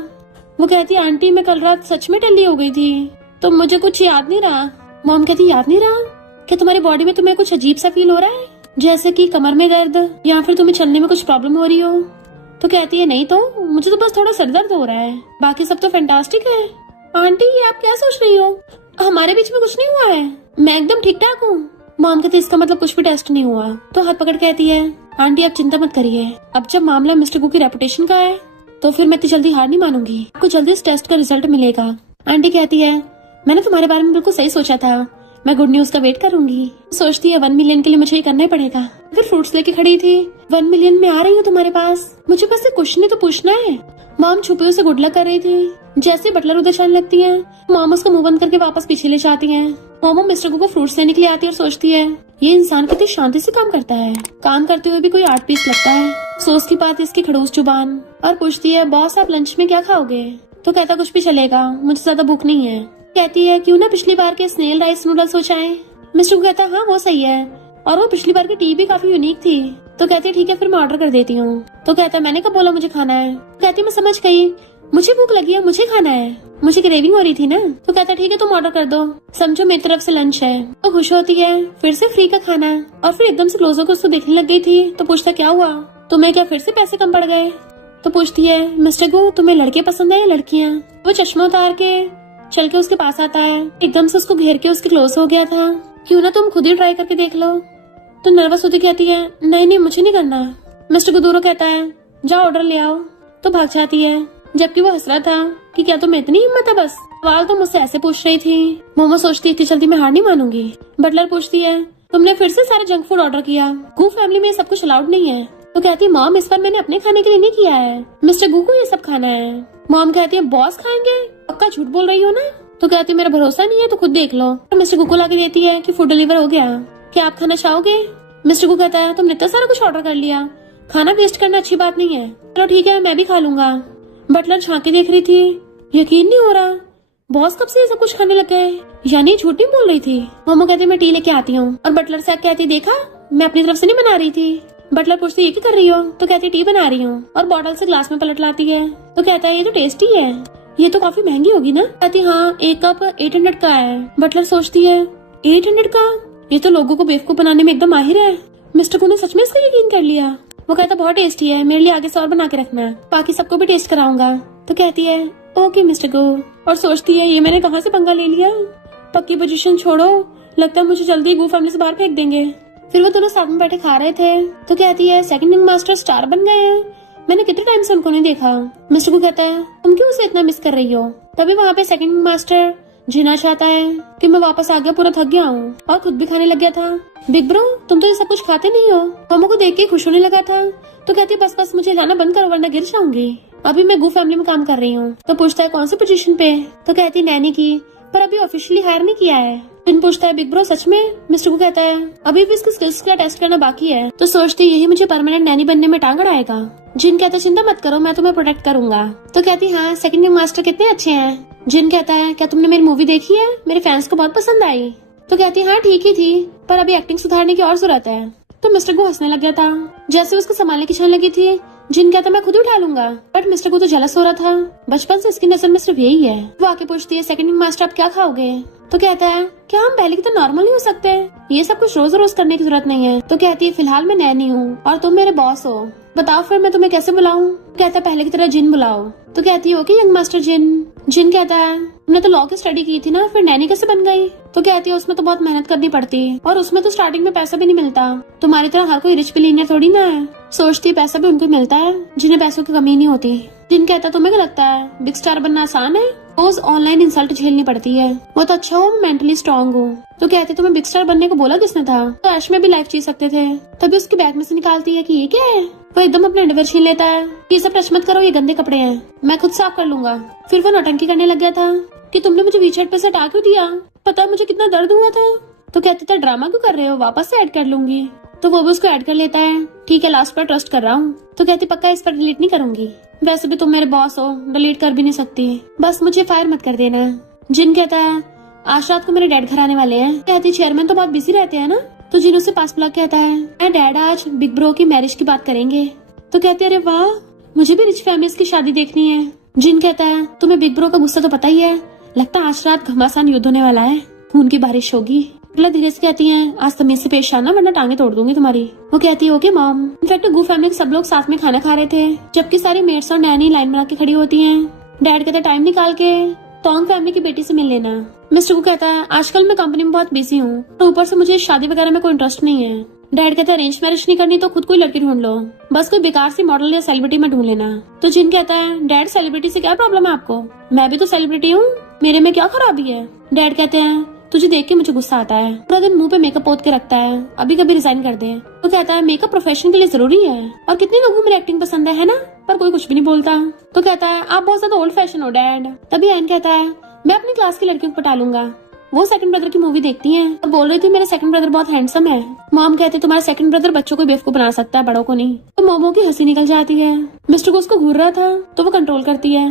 वो कहती है आंटी मैं कल रात सच में टल्ली हो गई थी, तो मुझे कुछ याद नहीं रहा। मॉम कहती याद नहीं रहा? क्या तुम्हारी बॉडी में तुम्हें कुछ अजीब सा फील हो रहा है, जैसे कि कमर में दर्द या फिर तुम्हें चलने में कुछ प्रॉब्लम हो रही हो? तो कहती है नहीं तो मुझे तो बस थोड़ा सर दर्द हो रहा है, बाकी सब तो फैंटास्टिक है। आंटी ये आप क्या सोच रही हो? हमारे बीच में कुछ नहीं हुआ है, मैं एकदम ठीक ठाक हूँ। मॉम कहते इसका मतलब कुछ भी टेस्ट नहीं हुआ। तो हाथ पकड़ कहती है आंटी आप चिंता मत करिए, अब जब मामला मिस्टर गू की रेपुटेशन का है तो फिर मैं इतनी जल्दी हार नहीं मानूंगी, आपको जल्दी इस टेस्ट का रिजल्ट मिलेगा। आंटी कहती है मैंने तुम्हारे बारे में बिल्कुल सही सोचा था, मैं गुड न्यूज का वेट करूंगी। सोचती है 1 मिलियन के लिए मुझे ये करना ही पड़ेगा। फिर फ्रूट्स लेके खड़ी थी, 1 मिलियन में आ रही हूँ तुम्हारे पास, मुझे बस एक क्वेश्चन ही तो पूछना है। मॉम छुपी उसे गुड लक कर रही थी। जैसे बटलर उधर चलने लगती है, मॉम उसका मुंह बंद करके वापस पीछे ले जाती है। मॉम मिस्टर को फ्रूट्स लेने के लिए आती है और सोचती है ये इंसान कितनी शांति से काम करता है, काम करते हुए भी कोई आर्ट पीस लगता है। सोचती पाती इसकी खड़ूस जुबान और पूछती है बॉस आप लंच में क्या खाओगे? तो कहता कुछ भी चलेगा, मुझे ज्यादा भूख नहीं है। कहती है क्यों ना पिछली बार के स्नेल राइस नूडल्स हो जाएं। मिस्टर को कहता है हाँ वो सही है, और वो पिछली बार की टी भी काफी यूनिक थी। तो कहती है ठीक है फिर मैं ऑर्डर कर देती हूँ। तो कहता है मैंने कब बोला मुझे खाना है? कहती मैं समझ गई, मुझे भूख लगी है, मुझे खाना है, मुझे क्रेविंग हो रही थी ना। तो कहता है ठीक है तुम ऑर्डर कर दो, समझो मेरी तरफ से लंच है। तो खुश होती है, फिर से फ्री का खाना। और फिर एकदम से क्लोज होकर उसको देखने लग गई थी। तो पूछता क्या हुआ, तुम्हें क्या फिर से पैसे कम पड़ गए? तो पूछती है मिस्टर गो तुम्हें लड़के पसंद है या लड़कियाँ? वो चश्मा उतार के चल के उसके पास आता है, एकदम से उसको घेर के उसके क्लोज हो गया था। क्यों ना तुम खुद ही ट्राई करके देख लो। तो नर्वस होती कहती है नहीं नहीं मुझे नहीं करना। मिस्टर को दूरों कहता है जाओ ऑर्डर ले आओ। तो भाग जाती है, जबकि वो हंस रहा था कि क्या तुम्हें इतनी हिम्मत है, बस सवाल तो मुझसे ऐसे पूछ रही थी। मोमो सोचती इतनी जल्दी मैं हार नहीं मानूंगी। बटलर पूछती है तुमने फिर से सारा जंक फूड ऑर्डर किया, गू फैमिली में सब कुछ अलाउड नहीं है। तो कहती है मॉम इस बार मैंने अपने खाने के लिए नहीं किया है, मिस्टर गू को ये सब खाना है। मॉम कहती है बॉस खाएंगे, पक्का झूठ बोल रही हो ना? तो कहती है मेरा भरोसा नहीं है तो खुद देख लो। तो मिस्टर गू को लाके देती है कि फूड डिलीवर हो गया, क्या आप खाना चाहोगे? मिस्टर गू कहता है तुमने इतना सारा कुछ ऑर्डर कर लिया, खाना वेस्ट करना अच्छी बात नहीं है, चलो ठीक है मैं भी खा लूंगा। बटलर झांके देख रही थी, यकीन नहीं हो रहा बॉस कब से ये सब कुछ खाने लग गए, यानी झूठ नहीं बोल रही थी। मोमो कहती मैं टी लेके आती हूँ, और बटलर से कहती देखा मैं अपनी तरफ से नहीं बना रही थी। बटलर पूछती ये क्या कर रही हो? तो कहती टी बना रही हूँ, और बॉटल से ग्लास में पलट लाती है। तो कहता है ये तो टेस्टी है, ये तो काफी महंगी होगी ना? कहती हाँ एक कप 800 का है। बटलर सोचती है 800 का, ये तो लोगों को बेवकूफ बनाने में एकदम माहिर है। मिस्टर को ने सच में इसका यकीन कर लिया। वो कहता बहुत टेस्टी है, मेरे लिए आगे से और बना के रखना, बाकी सबको भी टेस्ट कराऊंगा। तो कहती है ओके मिस्टर गो, और सोचती है ये मैंने कहाँ से पंगा ले लिया, पक्की पोजीशन छोड़ो, लगता है मुझे जल्दी गो फैमिली से बाहर फेंक देंगे। फिर वो दोनों साथ में बैठे खा रहे थे। तो कहती है सेकंड रिंग मास्टर स्टार बन गए हैं, मैंने कितने टाइम से उनको नहीं देखा। मिस्टर को कहता है तुम क्यों उसे इतना मिस कर रही हो? तभी वहाँ पे सेकंड रिंग मास्टर जीना चाहता है कि मैं वापस आ गया, पूरा थक गया हूँ, और खुद भी खाने लग गया था। बिग ब्रो तुम तो ये सब कुछ खाते नहीं हो। मोमो को देख के खुश होने लगा था। तो कहती है बस बस मुझे लाना बंद करो वरना गिर जाऊंगी, अभी मैं गू फैमिली में काम कर रही हूँ। तो पूछता है कौन सी पोजीशन पे? तो कहती नैनी की, पर अभी ऑफिशियली हायर नहीं किया है। फिर पूछता है बिग ब्रो सच में? मिस्टर को कहता है अभी भी इसकी स्किल्स का टेस्ट करना बाकी है। तो सोचती यही मुझे परमानेंट नैनी बनने में टांग अड़ाएगा। जिन कहता है चिंता मत करो मैं तुम्हें प्रोटेक्ट करूंगा। तो कहती हाँ सेकंड रिंग मास्टर कितने अच्छे हैं। जिन कहता है क्या तुमने मेरी मूवी देखी है, मेरे फैंस को बहुत पसंद आई। तो कहती हाँ ठीक ही थी, पर अभी एक्टिंग सुधारने की और जरूरत है। तो मिस्टर को हंसने लग गया था, जैसे उसको संभालने की छान लगी थी। जिन कहता मैं खुद ही उठा लूंगा, बट मिस्टर को तो जलस हो रहा था, बचपन से इसकी नजर में सिर्फ यही है। वो आके पूछती है सेकंड रिंग मास्टर आप क्या खाओगे? तो कहता है क्या हम पहले की तो नॉर्मल ही हो सकते हैं, ये सब कुछ रोज रोज करने की जरूरत नहीं है। तो कहती है फिलहाल मैं नैनी हूँ और तुम मेरे बॉस हो, बताओ फिर मैं तुम्हें कैसे बुलाऊं? कहता है पहले की तरह जिन बुलाओ। तो कहती है ओके यंग मास्टर जिन। जिन कहता है तुमने तो लॉ की स्टडी की थी ना, फिर नैनी कैसे बन गई? तो कहती है उसमें तो बहुत मेहनत करनी पड़ती, और उसमें तो स्टार्टिंग में पैसा भी नहीं मिलता, तुम्हारी तरह हर कोई रिच बिलियनियर थोड़ी ना है। सोचती पैसा भी उनको मिलता है जिन्हें पैसों की कमी नहीं होती। जिन कहता तुम्हें क्या लगता है बिग स्टार बनना आसान है? रोज ऑनलाइन इंसल्ट झेलनी पड़ती है, वो तो अच्छा हो मेंटली स्ट्रॉन्ग हो। तो कहते तुम्हें बिग स्टार बनने को बोला किसने था? तो ऐश में भी लाइफ जी सकते थे। तभी उसकी बैग में से निकालती है कि ये क्या है। वो एकदम अपने अंडरवेयर छीन लेता है, ये सब टच मत करो, ये गंदे कपड़े हैं, मैं खुद साफ कर लूंगा। फिर वो नौटंकी करने लग गया था कि तुमने मुझे वीचैट पे से हटा क्यों दिया, पता है मुझे कितना दर्द हुआ था। तो कहते थे ड्रामा क्यों कर रहे हो, वापस से ऐड कर लूंगी। तो वो भी उसको ऐड कर लेता है, ठीक है लास्ट पर ट्रस्ट कर रहा हूँ। तो कहती पक्का इस पर डिलीट नहीं करूंगी, वैसे भी तुम मेरे बॉस हो, डिलीट कर भी नहीं सकती, बस मुझे फायर मत कर देना। जिन कहता है आज रात को मेरे डैड घर आने वाले हैं। कहती चेयरमैन तो बहुत बिजी रहते हैं ना। तो जिन उसे पास बुला कहता है मैं डैड आज बिग ब्रो की मैरिज की बात करेंगे। तो कहते अरे वाह मुझे भी रिच फैमिलीज की शादी देखनी है। जिन कहता है तुम्हें बिग ब्रो का गुस्सा तो पता ही है, लगता है आज रात घमासान युद्ध होने वाला है, खून की बारिश होगी। धीरे से कहती है आज तमीज से पेश आना वरना टांगे तोड़ दूंगी तुम्हारी। वो कहती है ओके मॉम। इनफैक्ट गू फैमिली के सब लोग साथ में खाना खा रहे थे, जबकि सारी मेट्स और नैनी लाइन बना के खड़ी होती हैं। डैड कहते टाइम निकाल के टोंग फैमिली की बेटी से मिल लेना। मिस्टर गु कहता है आजकल मैं कंपनी में बहुत बिजी हूँ, तो ऊपर से मुझे शादी वगैरह में कोई इंटरेस्ट नहीं है। डैड कहता है अरेंज मैरिज नहीं करनी तो खुद कोई लड़की ढूंढ लो, बस कोई बेकार सी मॉडल या सेलिब्रिटी में ढूंढ लेना। तो जिन कहता है डैड सेलिब्रिटी से क्या प्रॉब्लम है आपको, मैं भी तो सेलिब्रिटी हूँ, मेरे में क्या खराबी है। डैड कहते हैं तुझे देख के मुझे गुस्सा आता है, पूरा दिन मुंह पे मेकअप पोत के रखता है, अभी कभी रिजाइन कर दे। तो कहता है मेकअप प्रोफेशन के लिए जरूरी है और कितने लोगों को मेरी एक्टिंग पसंद है ना, पर कोई कुछ भी नहीं बोलता। तो कहता है आप बहुत ज्यादा ओल्ड फैशन हो डैड। तभी एन कहता है मैं अपनी क्लास की लड़कियों को पटा लूंगा। वो सेकंड ब्रदर की मूवी देखती हैं और बोल रही थी मेरे सेकंड ब्रदर बहुत हैंडसम है। मॉम कहते तुम्हारा सेकंड ब्रदर बच्चों को बेवकूफ बना सकता है, बड़ों को नहीं। तो मोमो की हंसी निकल जाती है। मिस्टर को उसको घूर रहा था तो वो कंट्रोल करती है।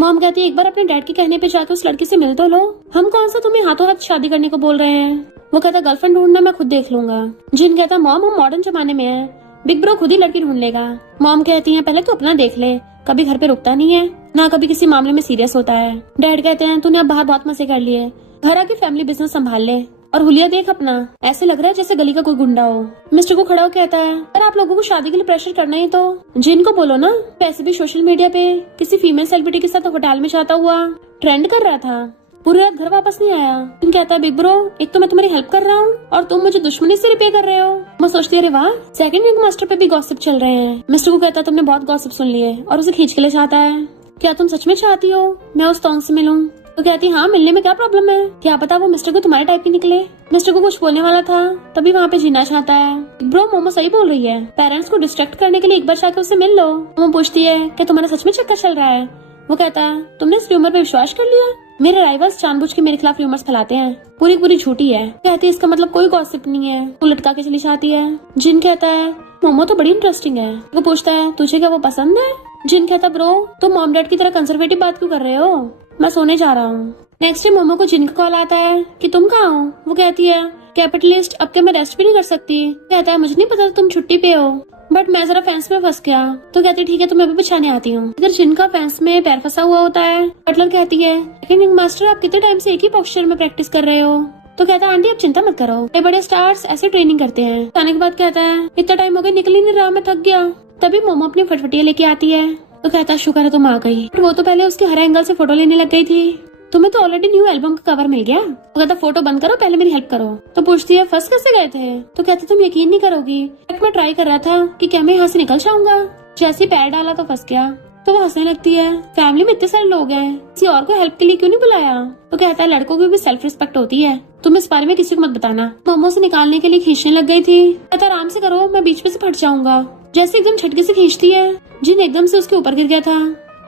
मॉम कहती है एक बार अपने डैड के कहने पे जाकर उस लड़की से मिल तो लो, हम कौन सा तुम्हें हाथों हाथ शादी करने को बोल रहे हैं। वो कहता गर्लफ्रेंड ढूंढना मैं खुद देख लूंगा। जिन कहता मॉम हम मॉडर्न जमाने में है, बिग ब्रो खुद ही लड़की ढूंढ लेगा। मॉम कहती है पहले तो अपना देख ले, कभी घर पे रुकता नहीं है ना कभी किसी मामले में सीरियस होता है। डैड कहते हैं तूने अब बाहर बहुत मजे कर लिए, घर आके फैमिली बिजनेस संभाल ले और हुलिया देख अपना, ऐसे लग रहा है जैसे गली का कोई गुंडा हो। मिस्टर को खड़ा हो कहता है अगर आप लोगों को शादी के लिए प्रेशर करना ही तो जिनको बोलो ना, पैसे भी सोशल मीडिया पे किसी फीमेल सेलिब्रिटी के साथ होटल में जाता हुआ ट्रेंड कर रहा था, पूरी रात घर वापस नहीं आया। तुम कहता है बिग ब्रो एक तो मैं तुम्हारी हेल्प कर रहा हूँ और तुम मुझे दुश्मनी से रिपे कर रहे हो। मैं सोचती अरे वाह सेकंड विंग मास्टर पे भी गॉसिप चल रहे हैं। मिस्टर को कहता है तुमने बहुत गॉसिप सुन लिए और उसे खींच के ले जाता है। क्या तुम सच में चाहती हो मैं उस टोंग से मिलूं? तो कहती हाँ मिलने में क्या प्रॉब्लम है, क्या पता वो मिस्टर को तुम्हारे टाइप ही निकले। मिस्टर को कुछ बोलने वाला था तभी वहाँ पे जीना चाहता है। ब्रो मोमो सही बोल रही है, पेरेंट्स को डिस्ट्रैक्ट करने के लिए एक बार जाकर उससे मिल लो। मोमो पूछती है कि तुम्हारा सच में चक्कर चल रहा है। वो कहता है तुमने इस र्यूमर पे विश्वास कर लिया, मेरे राइवल्स जानबूझ के मेरे खिलाफ र्यूमर्स फैलाते हैं, पूरी पूरी झूठी है। कहती है इसका मतलब कोई गॉसिप नहीं है। वो लटका के चली जाती है। जिन कहता है मोमो तो बड़ी इंटरेस्टिंग है। वो पूछता है तुझे क्या वो पसंद है? जिन कहता ब्रो तुम मॉम डैड की तरह कंजर्वेटिव बात क्यों कर रहे हो, मैं सोने जा रहा हूँ। नेक्स्ट डे मोमो को जिन का कॉल आता है कि तुम कहाँ हो। वो कहती है कैपिटलिस्ट अब क्या मैं रेस्ट भी नहीं कर सकती। कहता है मुझे नहीं पता तुम छुट्टी पे हो, बट मैं जरा फैंस में फंस गया। तो कहती ठीक है तो मैं भी बचाने आती हूँ। इधर जिनका फैंस में पैर फंसा हुआ होता है। बटलर कहती है लेकिन मास्टर आप कितने टाइम से एक ही पोस्चर में प्रैक्टिस कर रहे हो। तो कहता है आंटी आप चिंता मत करो, ये बड़े स्टार्स ऐसे ट्रेनिंग करते हैं। आने के बाद कहता है इतना टाइम हो गया निकल ही नहीं रहा, मैं थक गया। तभी मोमो अपनी फटफटिया लेके आती है। तो कहता है शुक्र है तुम आ गई, वो तो पहले उसके हर एंगल से फोटो लेने लग गई थी, तुम्हें तो ऑलरेडी न्यू एल्बम का कवर मिल गया। तो कहता फोटो बंद करो पहले मेरी हेल्प करो। तो पूछती है फर्स्ट कैसे गए थे। तो कहते तुम यकीन नहीं करोगी, मैं ट्राई कर रहा था कि क्या मैं यहाँ से निकल जाऊंगा, जैसे पैर डाला तो फंस गया। तो वो हंसने लगती है फैमिली में इतने सारे लोग हैं, किसी और को हेल्प के लिए क्यों नहीं बुलाया। तो कहता है लड़कों की भी सेल्फ रिस्पेक्ट होती है, तुम इस बारे में किसी को मत बताना। मोमो से निकालने के लिए खींचने लग गई थी। कहता आराम से करो मैं बीच में से फट जाऊंगा। जैसे एकदम झटके से खींचती है, जिन एकदम से उसके ऊपर गिर गया था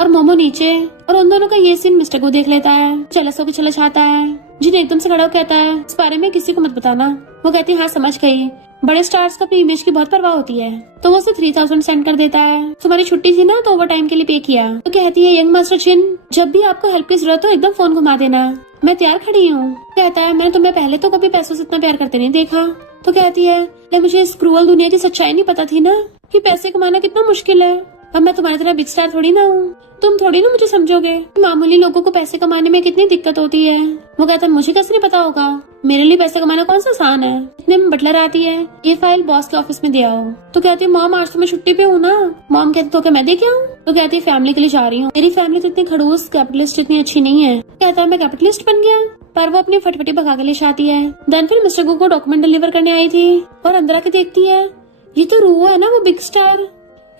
और मोमो नीचे, और उन दोनों का ये सीन मिस्टर को देख लेता है। चलस होकर चला जाता है। जिन एकदम से खड़ा हो कहता है इस बारे में किसी को मत बताना। वो कहती है हाँ समझ गई, बड़े स्टार्स को अपनी इमेज की बहुत परवाह होती है। तो वो उसे 3000 सेंड कर देता है। तुम्हारी छुट्टी थी ना तो ओवर टाइम के लिए पे किया। तो कहती है यंग मास्टर जिन जब भी आपको हेल्प की जरूरत हो एकदम फोन घुमा देना, मैं तैयार खड़ी हूँ। कहता है मैंने तुम्हें पहले तो कभी पैसों से इतना प्यार करते नहीं देखा। तो कहती है मुझे इस क्रूअल दुनिया की सच्चाई नहीं पता थी ना कि पैसे कमाना कितना मुश्किल है। अब मैं तुम्हारी तरह बिग स्टार थोड़ी ना हूँ, तुम थोड़ी ना मुझे समझोगे मामूली लोगों को पैसे कमाने में कितनी दिक्कत होती है। वो कहता है मुझे कैसे नहीं पता होगा, मेरे लिए पैसे कमाना कौन सा आसान है। इतने में बटलर आती है, ये फाइल बॉस के ऑफिस में दे आओ। तो कहती है मॉम आज तो मैं छुट्टी पे हूँ ना। मॉम कहती तो क्या मैं दे के आऊँ। तो कहती है फैमिली के लिए जा रही हूँ, मेरी फैमिली तो इतनी खड़ूस कैपिटलिस्ट इतनी अच्छी नहीं है। कहता है मैं कैपिटलिस्ट बन गया, पर वो अपनी फटफटी भगा के ले जाती है। देन फिर मिस्टर गो को डॉक्यूमेंट डिलीवर करने आई थी और अंदर आके देखती है ये तो रू है ना वो बिग स्टार,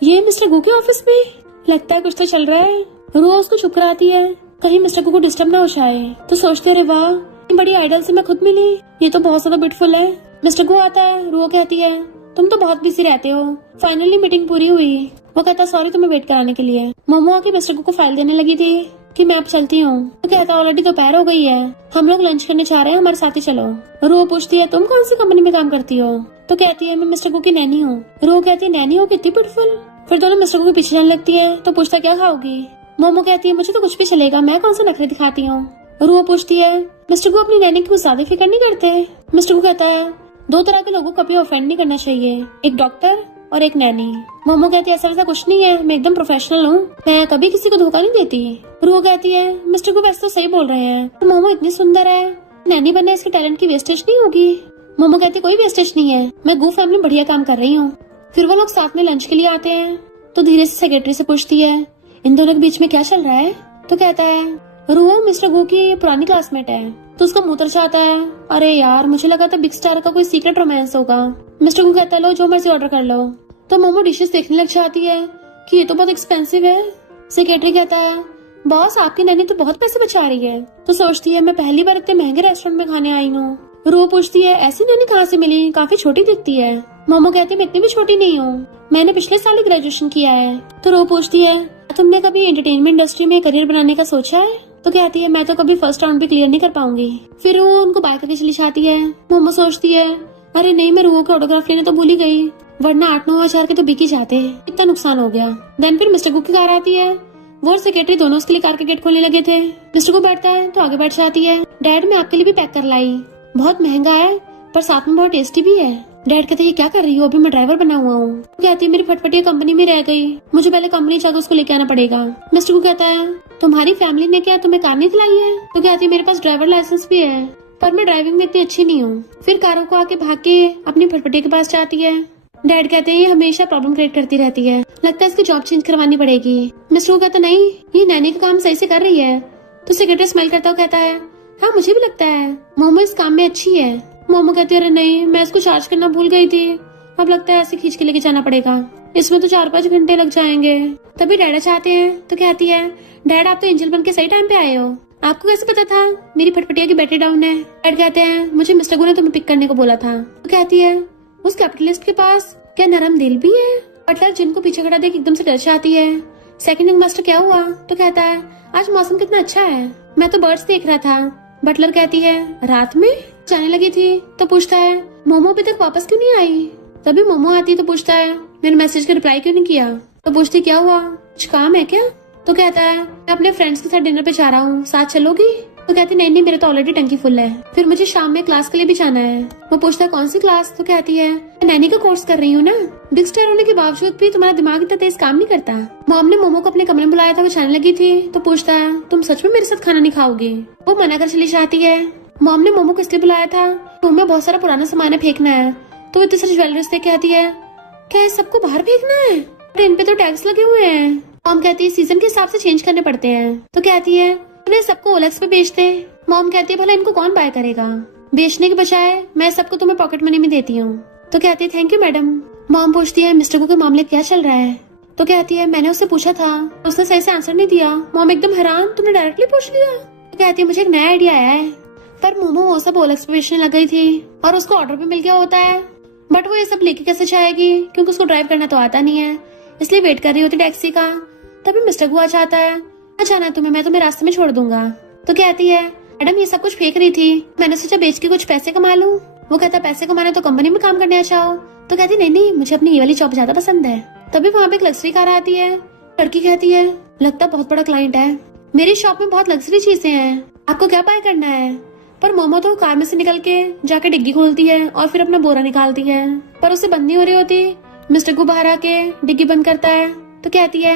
ये मिस्टर गो के ऑफिस में, लगता है कुछ तो चल रहा है। रू उसको चुप कराती है कहीं मिस्टर गो को डिस्टर्ब ना हो जाए। तो सोचते अरे वाह बड़ी आइडल से मैं खुद मिली, ये तो बहुत ज्यादा ब्यूटीफुल है। मिस्टर गो आता है। रू कहती है तुम तो बहुत बिजी रहते हो। फाइनली मीटिंग पूरी हुई। वो कहता सॉरी तुम्हें वेट कराने के लिए। मोमो आके मिस्टर गो को फाइल देने लगी थी कि मैं अब चलती हूँ। तो कहता ऑलरेडी दोपहर हो गई है, हम लोग लंच करने जा रहे हैं, हमारे साथ ही चलो। रू पूछती है तुम कौन सी कंपनी में काम करती हो। तो कहती है मैं मिस्टर गो की नैनी हूँ। रू कहती है नैनी हो कितनी ब्यूटीफुल। फिर दोनों मिस्टर गो के पीछे जाने लगती है। तो पूछता क्या खाओगी। मोमो कहती है मुझे तो कुछ भी चलेगा, मैं कौन सा नखरे दिखाती हूँ। रू पूछती है मिस्टर गो अपनी नैनी की कुछ ज्यादा फिक्र नहीं करते। मिस्टर गो कहता है दो तरह के लोगों को कभी ऑफेंड नहीं करना चाहिए, एक डॉक्टर और एक नैनी। मोमो कहती है ऐसा वैसा कुछ नहीं है, मैं एकदम प्रोफेशनल हूँ, मैं कभी किसी को धोखा नहीं देती। रू कहती है मिस्टर गो वैसे तो सही बोल रहे हैं, तो मोमो इतनी सुंदर है, नैनी बनना इसके टैलेंट की वेस्टेज नहीं होगी। मोमो कहती है कोई वेस्टेज नहीं है, मैं गो फैमिली में बढ़िया काम कर रही हूँ। फिर वो लोग साथ में लंच के लिए आते हैं। तो धीरे से सेक्रेटरी से पूछती है इन दोनों के बीच में क्या चल रहा है। तो कहता है रू मिस्टर गो की पुरानी क्लासमेट है तो उसका मुंह तरस आता है। अरे यार, मुझे लगा था बिग स्टार का कोई सीक्रेट रोमांस होगा। मिस्टर गो कहता है लो जो मर्जी ऑर्डर कर लो। तो मोमो डिशेस देखने लग जाती है कि ये तो बहुत एक्सपेंसिव है। सेक्रेटरी कहता है बॉस आपकी नैनी तो बहुत पैसे बचा रही है। तो सोचती है मैं पहली बार इतने महंगे रेस्टोरेंट में खाने आई हूँ। रो पूछती है ऐसी नैनी कहाँ से मिली, काफी छोटी दिखती है। मोमो कहती है मैं इतनी भी छोटी नहीं हूँ, मैंने पिछले साल ही ग्रेजुएशन किया है। तो रो पूछती है तुमने कभी एंटरटेनमेंट इंडस्ट्री में करियर बनाने का सोचा है? तो कहती है मैं तो कभी फर्स्ट राउंड भी क्लियर नहीं कर पाऊंगी। फिर वो उनको बाय करके चली जाती है। मोमो सोचती है अरे नहीं, मैं रूहो का ऑटोग्राफ लेने तो भूल ही गई, वरना 8-9 हजार के तो बिक ही जाते, इतना नुकसान हो गया। देन फिर मिस्टर गु की कार आती है। वो और सेक्रेटरी दोनों उसके लिए कार का गेट खोलने लगे थे। मिस्टर गु बैठता है तो आगे बैठ जाती है। डैड मैं आपके लिए भी पैक कर लाई, बहुत महंगा है पर साथ में बहुत टेस्टी भी है। डैड कहते ये क्या कर रही हो, अभी मैं ड्राइवर बना हुआ हूँ। कहती है मेरी फटफटिया कंपनी में रह गई, मुझे पहले कंपनी जाकर उसको लेके आना पड़ेगा। मिस्टर गु कहता है तुम्हारी फैमिली ने क्या तुम्हें कार नहीं दिलाई है? तो कहती है मेरे पास ड्राइवर लाइसेंस भी है पर मैं ड्राइविंग में इतनी अच्छी नहीं हूँ। फिर कारों को आके भाग के अपनी फटफटिया के पास जाती है। डैड कहते हैं ये हमेशा प्रॉब्लम क्रिएट करती रहती है, लगता है इसकी जॉब चेंज करवानी पड़ेगी। मिस्टर गु कहता नहीं, ये नैनी का काम सही से कर रही है। तो सेक्रेटरी स्माइल करता हुआ कहता है हाँ मुझे भी लगता है मोमो इस काम में अच्छी है। मोमो कहती है अरे नहीं, मैं इसको चार्ज करना भूल गई थी, अब लगता है ऐसे खींच के लेके जाना पड़ेगा, इसमें तो 4-5 घंटे लग जाएंगे। तभी डैडा चाहते हैं तो कहती है डैड आप तो एंजल बन के सही टाइम पे आए हो, आपको कैसे पता था मेरी फटफटिया की बैटरी डाउन है? डैड कहते हैं मुझे मिस्टर गु ने तुम्हें पिक करने को बोला था। तो कहती है उस कैपिटलिस्ट के पास क्या नरम दिल भी है? बटलर जिनको पीछे खड़ा देख एकदम से डर जाती है। सेकंड रिंग मास्टर क्या हुआ? तो कहता है आज मौसम कितना अच्छा है, मैं तो बर्ड्स देख रहा था। बटलर कहती है रात में जाने लगी थी। तो पूछता है मोमो अभी तक वापस क्यों नहीं आई? तभी मोमो आती तो पूछता है मेरे मैसेज का रिप्लाई क्यों नहीं किया? तो पूछती क्या हुआ, कुछ काम है क्या? तो कहता है मैं अपने फ्रेंड्स के साथ डिनर पे जा रहा हूँ, साथ चलोगी? तो कहती नहीं मेरा तो ऑलरेडी टंकी फुल है, फिर मुझे शाम में क्लास के लिए भी जाना है। वो पूछता है कौन सी क्लास? तो कहती है मैं नैनी का कोर्स कर रही हूँ ना, बिग स्टार होने के बावजूद भी तुम्हारा दिमाग इतना तेज काम नहीं करता। मॉम ने मोमो को अपने कमरे में बुलाया था, वो जाने लगी थी। तो पूछता है तुम सच में मेरे साथ खाना नहीं खाओगी? वो मना कर चली जाती है। मॉम ने मोमो को इसलिए बुलाया था, रूम में बहुत सारा पुराना सामान है फेंकना है। तो इतने सारे ज्वेलरीज देख कहती है क्या इस सबको बाहर फेंकना है? इन पे तो टैक्स लगे हुए हैं। मॉम कहती है सीजन के हिसाब से चेंज करने पड़ते हैं। तो कहती है उन्हें सबको ओलेक्स पे बेच दे। मॉम कहती है भला इनको कौन बाय करेगा, बेचने के बजाय मैं सबको तुम्हें पॉकेट मनी में देती हूँ। तो कहती है थैंक यू मैडम। मॉम पूछती है मिस्टर गु के मामले क्या चल रहा है? तो कहती है मैंने उससे पूछा था, उसने सही से आंसर नहीं दिया। मॉम एकदम हैरान, तुमने डायरेक्टली पूछ लिया? तो कहती है मुझे एक नया आइडिया आया है, पर मोमो वो सब ओलेक्स पे बेचने लग गई थी और उसको ऑर्डर भी मिल गया होता है, बट वो ये सब लेके कैसे जाएगी क्योंकि उसको ड्राइव करना तो आता नहीं है, इसलिए वेट कर रही होती टैक्सी का। तभी मिस्टर गु आ जाता है, जाना है तुम्हें, मैं तुम्हें रास्ते में छोड़ दूंगा। तो कहती है मैडम ये सब कुछ फेंक रही थी, मैंने सोचा बेच के कुछ पैसे कमा लूं। वो कहता पैसे कमाने तो कंपनी में काम करने आ जाओ। तो कहती नहीं मुझे अपनी ये वाली जॉब ज्यादा पसंद है। तभी वहाँ पे एक लग्जरी कार आती है। लड़की कहती है लगता बहुत बड़ा क्लाइंट है, मेरी शॉप में बहुत लग्जरी चीजें हैं, आपको क्या बाय करना है? पर मोमो तो कार में से निकल के जाके डिग्गी खोलती है और फिर अपना बोरा निकालती है, पर उसे बंद नहीं हो रही होती। मिस्टर गु बाहर आके डिग्गी बंद करता है। तो कहती है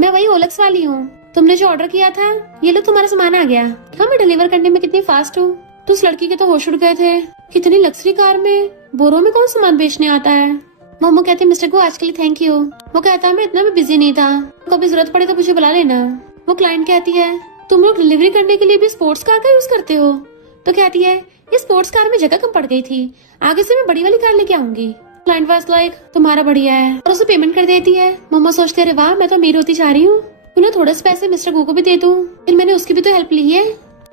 मैं वही ओलेक्स वाली हूँ, तुमने जो ऑर्डर किया था ये लो तुम्हारा सामान आ गया। क्या मैं डिलीवर करने में कितनी फास्ट हूँ? तो उस लड़की के तो होश उड़ गए थे, कितनी लग्जरी कार में बोरों में कौन सामान बेचने आता है। मोमो कहती है मिस्टर गु आज के लिए थैंक यू। वो कहता है मैं इतना भी बिजी नहीं था, कभी जरूरत पड़े तो मुझे बुला लेना। वो क्लाइंट कहती है तुम लोग डिलीवरी करने के लिए भी स्पोर्ट्स कार का यूज करते हो? तो कहती है ये स्पोर्ट्स कार में जगह कम पड़ गई थी, आगे से मैं बड़ी वाली कार लेके आऊंगी। क्लाइंट वाज लाइक तुम्हारा बढ़िया है और उसे पेमेंट कर देती है। मोमो सोचते अरे वाह मैं तो अमीर होती जा रही हूँ, उन्हें थोड़े से पैसे मिस्टर गु को भी दे दूं, फिर मैंने उसकी भी तो हेल्प ली है।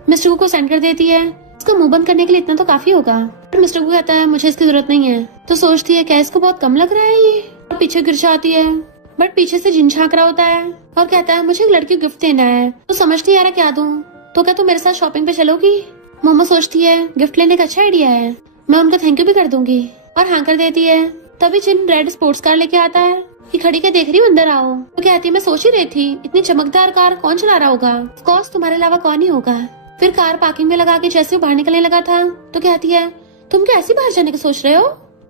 मिस्टर गु को सेंड कर देती है, उसका मुंह बंद करने के लिए इतना तो काफी होगा। पर मिस्टर गु कहता है मुझे इसकी जरूरत नहीं है। तो सोचती है क्या इसको बहुत कम लग रहा है ये, और पीछे गिर जाती है। बट पीछे से जिन झांक रहा होता है और कहता है मुझे एक लड़की को गिफ्ट देना है, तो समझ नहीं आ रहा क्या दूं। तो क्या तुम मेरे साथ शॉपिंग पे चलोगी? मोमो सोचती है गिफ्ट लेने का अच्छा आइडिया है, मैं उनका थैंक यू भी कर दूंगी और हाँ कर देती है। तभी जिन रेड स्पोर्ट्स कार लेके आता है कि खड़ी क्या देख रही हूँ, अंदर आओ। तो कहती है मैं सोच ही रही थी इतनी चमकदार कार कौन चला रहा होगा, ऑफ कोर्स तुम्हारे अलावा कौन ही होगा। फिर कार पार्किंग में लगा के जैसे वो बाहर निकलने लगा था तो कहती है तुम क्या ऐसे बाहर जाने की सोच रहे हो?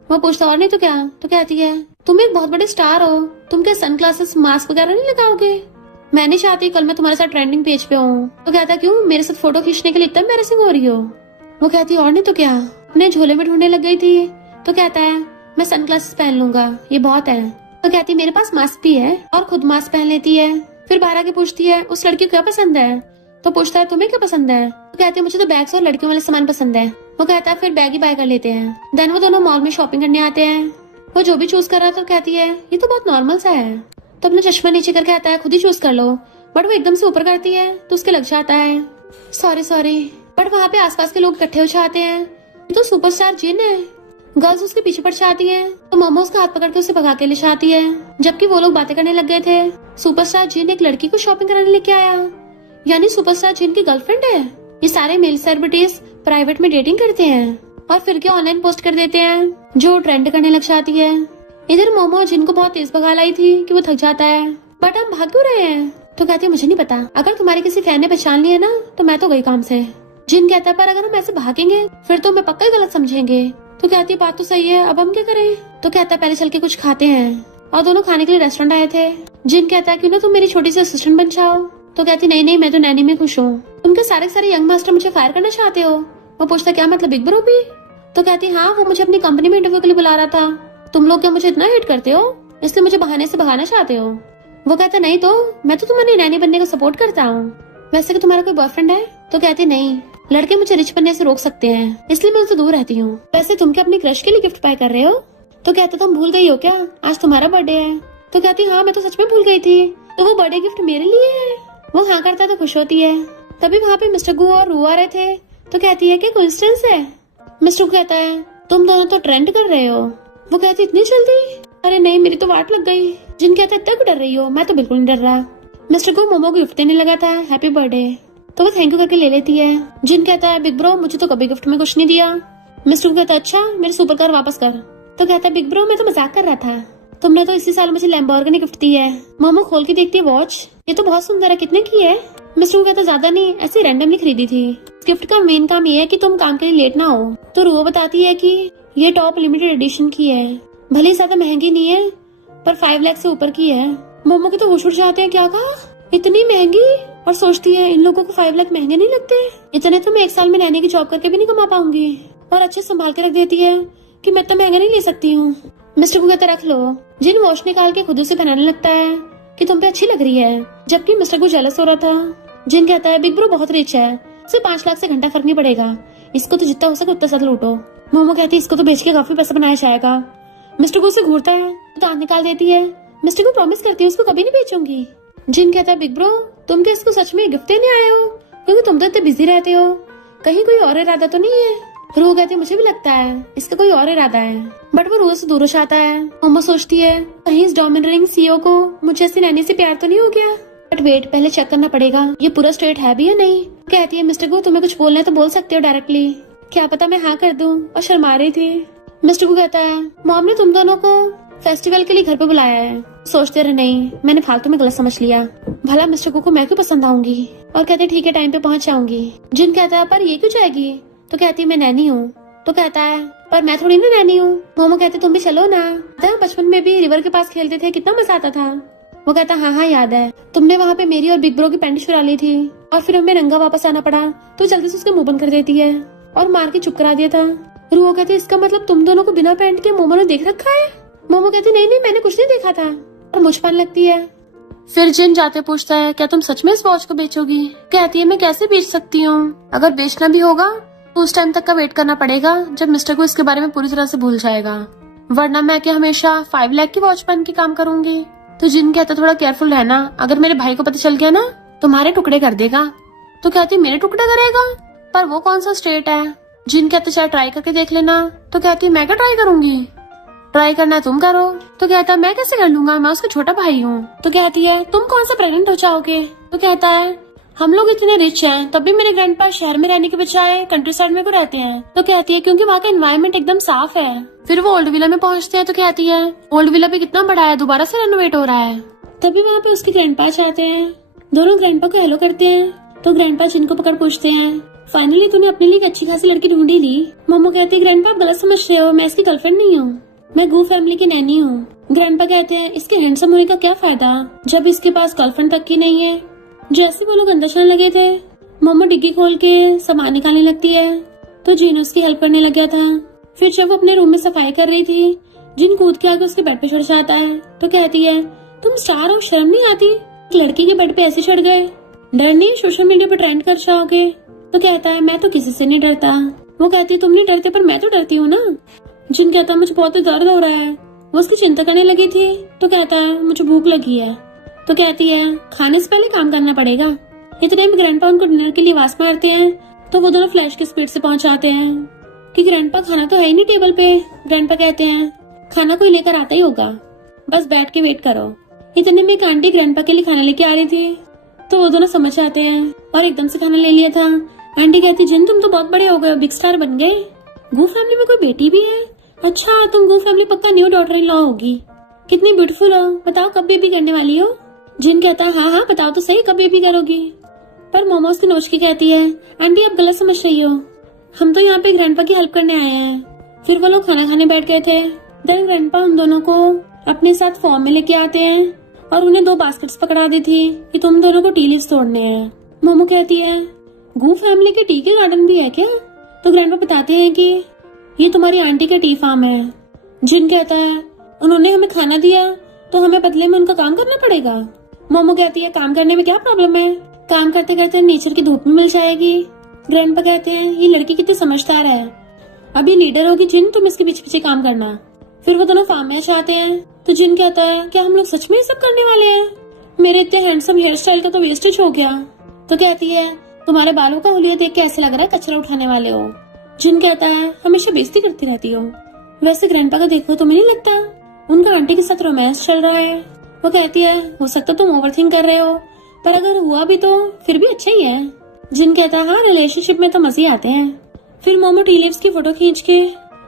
वो पूछता और नहीं तो क्या? तो कहती है तुम एक बहुत बड़े स्टार हो, तुम क्या सन ग्लासेस मास्क वगैरह नहीं लगाओगे? मैं नहीं चाहती कल मैं तुम्हारे साथ ट्रेंडिंग पेज पे हूँ। तो कहता क्यों, मेरे साथ फोटो खींचने के लिए इतना एम्बैरेसिंग हो रही हो? वो कहती और नहीं तो क्या, अपने झोले में ढूंढने लग गई थी। तो कहता है मैं सन ग्लासेस पहन लूंगा, ये बहुत है। तो कहती मेरे पास मास्क भी है और खुद मास्क पहन लेती है। फिर बाहर आके पूछती है उस लड़की को क्या पसंद है? तो पूछता है तुम्हें क्या पसंद है? तो कहती है मुझे तो बैग्स और लड़कियों वाले सामान पसंद है। वो कहता है फिर बैग ही बाय कर लेते हैं। देन वो दोनों मॉल में शॉपिंग करने आते हैं। वो जो भी चूज कर रहा था कहती है ये तो बहुत नॉर्मल सा है। तो अपना चश्मा नीचे करके आता है खुद ही चूज कर लो, बट वो एकदम से ऊपर करती है तो उसके लग जाता है। सॉरी बट वहाँ पे आसपास के लोग इकट्ठे हो जाते हैं। ये तो सुपरस्टार जिन है। गर्ल्स उसके पीछे पड़ जाती है तो मोमो उसका हाथ पकड़ के उसे भगा के ले जाती है। जबकि वो लोग बातें करने लग गए थे, सुपरस्टार जिन एक लड़की को शॉपिंग कराने लेके आया, यानी सुपरस्टार जिन की गर्लफ्रेंड है। ये सारे मेल सेलिब्रिटीज प्राइवेट में डेटिंग करते हैं और फिर के ऑनलाइन पोस्ट कर देते हैं जो ट्रेंड करने लग जाती है। इधर मोमो जिन को बहुत तेज भगा लाई थी कि वो थक जाता है। बट आप भाग क्यों रहे हैं? तो कहती है मुझे नहीं पता, अगर तुम्हारे किसी फैन ने पहचान लिया ना तो मैं तो गई काम से। जिन कहता है पर अगर हम ऐसे भागेंगे फिर तो हमें पक्का ही गलत समझेंगे। तो कहती है बात तो सही है, अब हम क्या करें? तो कहता है पहले चल के कुछ खाते हैं। और दोनों खाने के लिए रेस्टोरेंट आए थे। जिन कहता है क्यों ना तुम मेरी छोटी सी असिस्टेंट बन जाओ। तो कहती नहीं मैं तो नैनी में खुश हूँ। तुमके सारे यंग मास्टर मुझे फायर करना चाहते हो? वो पूछता क्या मतलब बिग ब्रो भी? तो कहती हाँ वो मुझे अपनी कंपनी में इंटरव्यू के लिए बुला रहा था। तुम लोग क्या मुझे इतना हेट करते हो इसलिए मुझे बहाने से भगाना चाहते हो? वो कहता नहीं तो मैं तो तुम्हारी नैनी बनने को सपोर्ट करता हूँ। वैसे कि तुम्हारा कोई बॉयफ्रेंड है? तो कहती नहीं, लड़के मुझे रिच बनने से रोक सकते हैं इसलिए मैं उनसे दूर रहती हूँ। वैसे तुम क्या अपनी क्रश के लिए गिफ्ट बाय कर रहे हो? तो कहता तुम भूल गई हो क्या, आज तुम्हारा बर्थडे है। तो कहती हाँ मैं तो सच में भूल गई थी, तो वो बर्थडे गिफ्ट मेरे लिए है। वो हाँ करता तो खुश होती है। तभी वहाँ पे मिस्टर गु और रू आ रहे थे। तो कहती है कि कोइंसिडेंस है। मिस्टर गु कहता है तुम दोनों तो ट्रेंड कर रहे हो। वो कहती इतनी जल्दी? अरे नहीं मेरी तो वाट लग गई। जिन कहता है इतना क्यों डर रही हो? मैं तो बिल्कुल नहीं डर रहा। मिस्टर गु मोमो को गिफ्ट देने लगा था हैप्पी बर्थडे, तो वो थैंक यू करके ले लेती है। जिन कहता है बिग ब्रो मुझे तो कभी गिफ्ट में कुछ नहीं दिया। मिस्टर गु कहता है अच्छा मेरे सुपर कार वापस कर। तो कहता है बिग ब्रो मैं तो मजाक कर रहा था, तुमने तो इसी साल मुझे लैम्बोर्गिनी गिफ्ट दी है। मोमो खोल के देखती है वॉच, ये तो बहुत सुंदर है, कितने की है? मिस्टर गु कहता ज्यादा नहीं, ऐसे रैंडमली खरीदी थी। गिफ्ट का मेन काम ये है कि तुम काम के लिए लेट ना हो। तो रू बताती है कि ये टॉप लिमिटेड एडिशन की है, भले ही ज्यादा महंगी नहीं है पर 5 लाख से ऊपर की है। मोमो के तो होश उड़ जाते हैं, क्या कहा इतनी महंगी? और सोचती है इन लोगों को 5 लाख महंगे नहीं लगते, इतने तो मैं 1 साल में नैनी की जॉब करके भी नहीं कमा पाऊंगी। और अच्छे संभाल के रख देती है कि मैं इतना महंगा नहीं ले सकती हूँ। मिस्टर गु कहता रख लो। जिन वॉच निकाल के खुद से पहनाने लगता है कि तुम पे अच्छी लग रही है, जबकि मिस्टर गु जेलस हो रहा था। जिन कहता है बिग ब्रो बहुत रिच है, सिर्फ 5 लाख से घंटा फर्क नहीं पड़ेगा, इसको तो जितना हो सके उतना ज्यादा लूटो। मोमो कहती है इसको तो बेच के काफी पैसा बनाया जाएगा। मिस्टर गु से घूरता है तो दांत निकाल देती है। मिस्टर गु प्रॉमिस करती है उसको कभी नहीं बेचूंगी। जिन कहता है बिग ब्रो तुम क्या इसको सच में गिफ्ट देने आए हो, क्योंकि तुम तो इतने बिजी रहते हो, कहीं कोई और इरादा तो नहीं है? रू कहती है मुझे भी लगता है इसका कोई और इरादा है, बट वो रू से दूर हो जाता है। मोमो सोचती है कहीं इस डोमिनेटिंग सीईओ को मुझे ऐसी नैनी से प्यार तो नहीं हो गया। बट वेट पहले चेक करना पड़ेगा ये पूरा स्ट्रेट है भी या नहीं। कहती है मिस्टर गु तुम्हें कुछ बोलना है तो बोल सकते हो डायरेक्टली, क्या पता मैं हाँ कर दूं। और शर्मा रही थी। मिस्टर गु कहता है मॉम ने तुम दोनों को फेस्टिवल के लिए घर पे बुलाया है। सोचते रहे नहीं मैंने फालतू में गलत समझ लिया, भला मिस्टर गु को मैं क्यों पसंद आऊंगी। और कहते ठीक है टाइम पे पहुंच जाऊंगी। जिन कहता है पर ये क्यों जाएगी? तो कहती है मैं नैनी हूँ। तो कहता है पर मैं थोड़ी ना नैनी हूँ। मोमो कहते तुम भी चलो ना, बचपन में भी रिवर के पास खेलते थे कितना मजा आता था। वो कहता हाँ याद है, तुमने वहाँ पे मेरी और बिग ब्रो की पैंट चुरा ली थी और फिर हमें नंगा वापस आना पड़ा, तो जल्दी से उसका मुंह बंद कर देती है और मार के चुप करा दिया था। रूहो कहते इसका मतलब तुम दोनों को बिना पैंट के मोमो ने देख रखा है? मोमो कहती नहीं मैंने कुछ नहीं देखा था, और मुझ पर लगती है। फिर जिन जाते पूछता है क्या तुम सच में इस वॉच को बेचोगी? कहती है मैं कैसे बेच सकती हूँ, अगर बेचना भी होगा तो उस टाइम तक का वेट करना पड़ेगा जब मिस्टर को इसके बारे में पूरी तरह से भूल जाएगा, वरना मैं क्या हमेशा 5 लाख की वॉच पहन के काम करूंगी। तो जिन कहता थोड़ा केयरफुल रहना, अगर मेरे भाई को पता चल गया ना तुम्हारे टुकड़े कर देगा। तो कहती मेरे टुकड़े करेगा, पर वो कौन सा स्टेट है? जिन कहते चाहे ट्राई करके देख लेना। तो कहती मैं क्या ट्राई करूंगी, ट्राई करना तुम करो। तो कहता मैं कैसे कर लूंगा, मैं उसका छोटा भाई हूँ। तो कहती है तुम कौन सा प्रेग्नेंट हो जाओगे? तो कहता है हम लोग इतने रिच हैं तब भी मेरे ग्रैंडपा शहर में रहने के बजाय कंट्री साइड में क्यों रहते हैं? तो कहती है क्योंकि वहाँ का एनवायरनमेंट एकदम साफ है। फिर वो ओल्ड विला में पहुँचते हैं तो कहती है ओल्ड विला भी कितना बड़ा है, दोबारा से रेनोवेट हो रहा है। तभी वहाँ पे उसके ग्रैंडपा आते हैं, दोनों ग्रैंडपा को हेलो करते हैं। तो ग्रैंडपा जिनको पकड़ पूछते हैं फाइनली तूने अपने लिए एक अच्छी खासी लड़की ढूंढी ली। मोमो कहते हैं ग्रैंडपा आप गलत समझ रहे हो, मैं इसकी गर्लफ्रेंड नहीं हूँ, मैं गू फैमिली की नैनी हूँ। ग्रैंडपा कहते हैं इसके हैंडसम होने का क्या फायदा जब इसके पास गर्लफ्रेंड तक की नहीं है। जैसे वो लोग अंदर चलने लगे थे, मोमो डिग्गी खोल के सामान निकालने लगती है तो जिन उसकी हेल्प करने लग गया था। फिर जब वो अपने रूम में सफाई कर रही थी, जिन कूद के आके उसके बेड पे चढ़ जाता है। तो कहती है तुम स्टार हो, शर्म नहीं आती, एक लड़की के बेड पे ऐसे चढ़ गए। डर नहीं, सोशल मीडिया पर ट्रेंड कर जाओगे। तो कहता है मैं तो किसी से नहीं डरता। वो कहती है तुम नहीं डरते पर मैं तो डरती हूँ ना। जिन कहता है मुझे बहुत ही दर्द हो रहा है। वो उसकी चिंता करने लगी थी। तो कहता है मुझे भूख लगी है। तो कहती है खाने से पहले काम करना पड़ेगा। इतने में ग्रैंडपा उनको डिनर के लिए आवाज मारते हैं। तो वो दोनों फ्लैश की स्पीड से पहुंच जाते हैं कि ग्रैंडपा खाना तो है ही नहीं टेबल पे। ग्रैंडपा कहते हैं खाना कोई लेकर आता ही होगा, बस बैठ के वेट करो। इतने में एक आंटी ग्रैंडपा के लिए खाना लेके आ रही थी। तो वो दोनों समझ जाते हैं और एकदम से खाना ले लिया था। आंटी कहती जिन तुम तो बहुत बड़े हो गए, बिग स्टार बन गए। गू फैमिली में कोई बेटी भी है? अच्छा, तुम गू फैमिली पक्का न्यू डॉटर इन लॉ होगी। कितनी ब्यूटीफुल हो, बताओ कब बेबी करने वाली हो? जिन कहता है हाँ हाँ बताओ तो सही कब बेबी करोगी। पर मोमो उसकी नोच के कहती है आंटी आप गलत समझ रही हो, हम तो यहाँ पे ग्रैंडपा की हेल्प करने आए हैं। फिर वो लोग खाना खाने बैठ गए थे। देन ग्रैंडपा उन दोनों को अपने साथ फॉर्म में लेके आते हैं और उन्हें 2 बास्केट्स पकड़ा दी थी कि तुम दोनों को टी लीव्स तोड़ने हैं। मोमो कहती है गू फैमिली के टी के गार्डन भी है क्या? तो ग्रैंडपा बताते हैं कि ये तुम्हारी आंटी का टी फार्म है। जिन कहता है उन्होंने हमें खाना दिया तो हमें बदले में उनका काम करना पड़ेगा। मोमो कहती है काम करने में क्या प्रॉब्लम है, काम करते करते नेचर की धूप में मिल जाएगी। ग्रैंडपा कहते हैं ये लड़की कितनी समझदार है, अभी लीडर होगी जिन, तुम इसके पीछे पीछे काम करना। फिर वो दोनों फार्म में आते हैं। तो जिन कहता है क्या हम लोग सच में ये सब करने वाले हैं? मेरे इतने हैंडसम हेयर स्टाइल का तो वेस्टेज हो गया। तो कहती है तुम्हारे बालों का हुलिया देख के ऐसे लग रहा है कचरा उठाने वाले हो। जिन कहता है हमेशा बेइज्जती करती रहती हो। वैसे ग्रैंडपा को देखो तुम्हें नहीं लगता उनका आंटी के साथ रोमांस चल रहा है? वो कहती है हो सकता तुम ओवरथिंक कर रहे हो, पर अगर हुआ भी तो फिर भी अच्छा ही है। जिन कहता है हाँ रिलेशनशिप में तो मजे आते हैं। फिर मोमो टी लीव्स की फोटो खींच के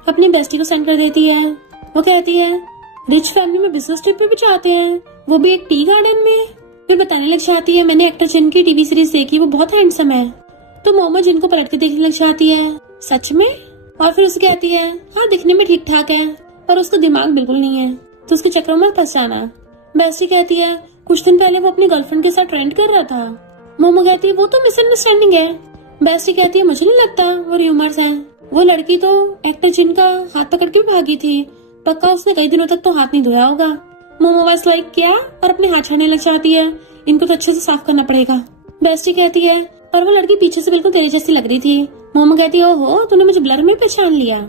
अपनी बेस्टी को सेंड कर देती है। वो कहती है रिच फैमिली में बिजनेस ट्रिप पे भी जाते हैं, वो भी एक टी गार्डन में। फिर बताने लग जाती है मैंने एक्टर जिन की टीवी सीरीज देखी, वो बहुत हैंडसम है। तो मोमो जिन को पलट के देखने लग जाती है सच में? और फिर उसे कहती है हाँ दिखने में ठीक ठाक है पर उसका दिमाग बिल्कुल नहीं है, तो उसके चक्रों में फंस जाना। बेस्टी कहती है कुछ दिन पहले वो अपनी गर्लफ्रेंड के साथ ट्रेंड कर रहा था। मोमो कहती है वो तो मिसअंडरस्टैंडिंग है। बेस्टी कहती है मुझे नहीं लगता, वो र्यूमर्स हैं। वो लड़की तो एक्टर जिन का हाथ पकड़ के भी भागी थी, पक्का उसने कई दिनों तक तो हाथ नहीं धोया होगा। मोमो वाज लाइक क्या, और अपने हाथ छाने लग जाती है, इनको तो अच्छे से साफ करना पड़ेगा। बेस्टी कहती है पर वो लड़की पीछे से बिल्कुल तेरी जैसी लग रही थी। मोमो कहती है ओहो तूने मुझे ब्लर में पहचान लिया।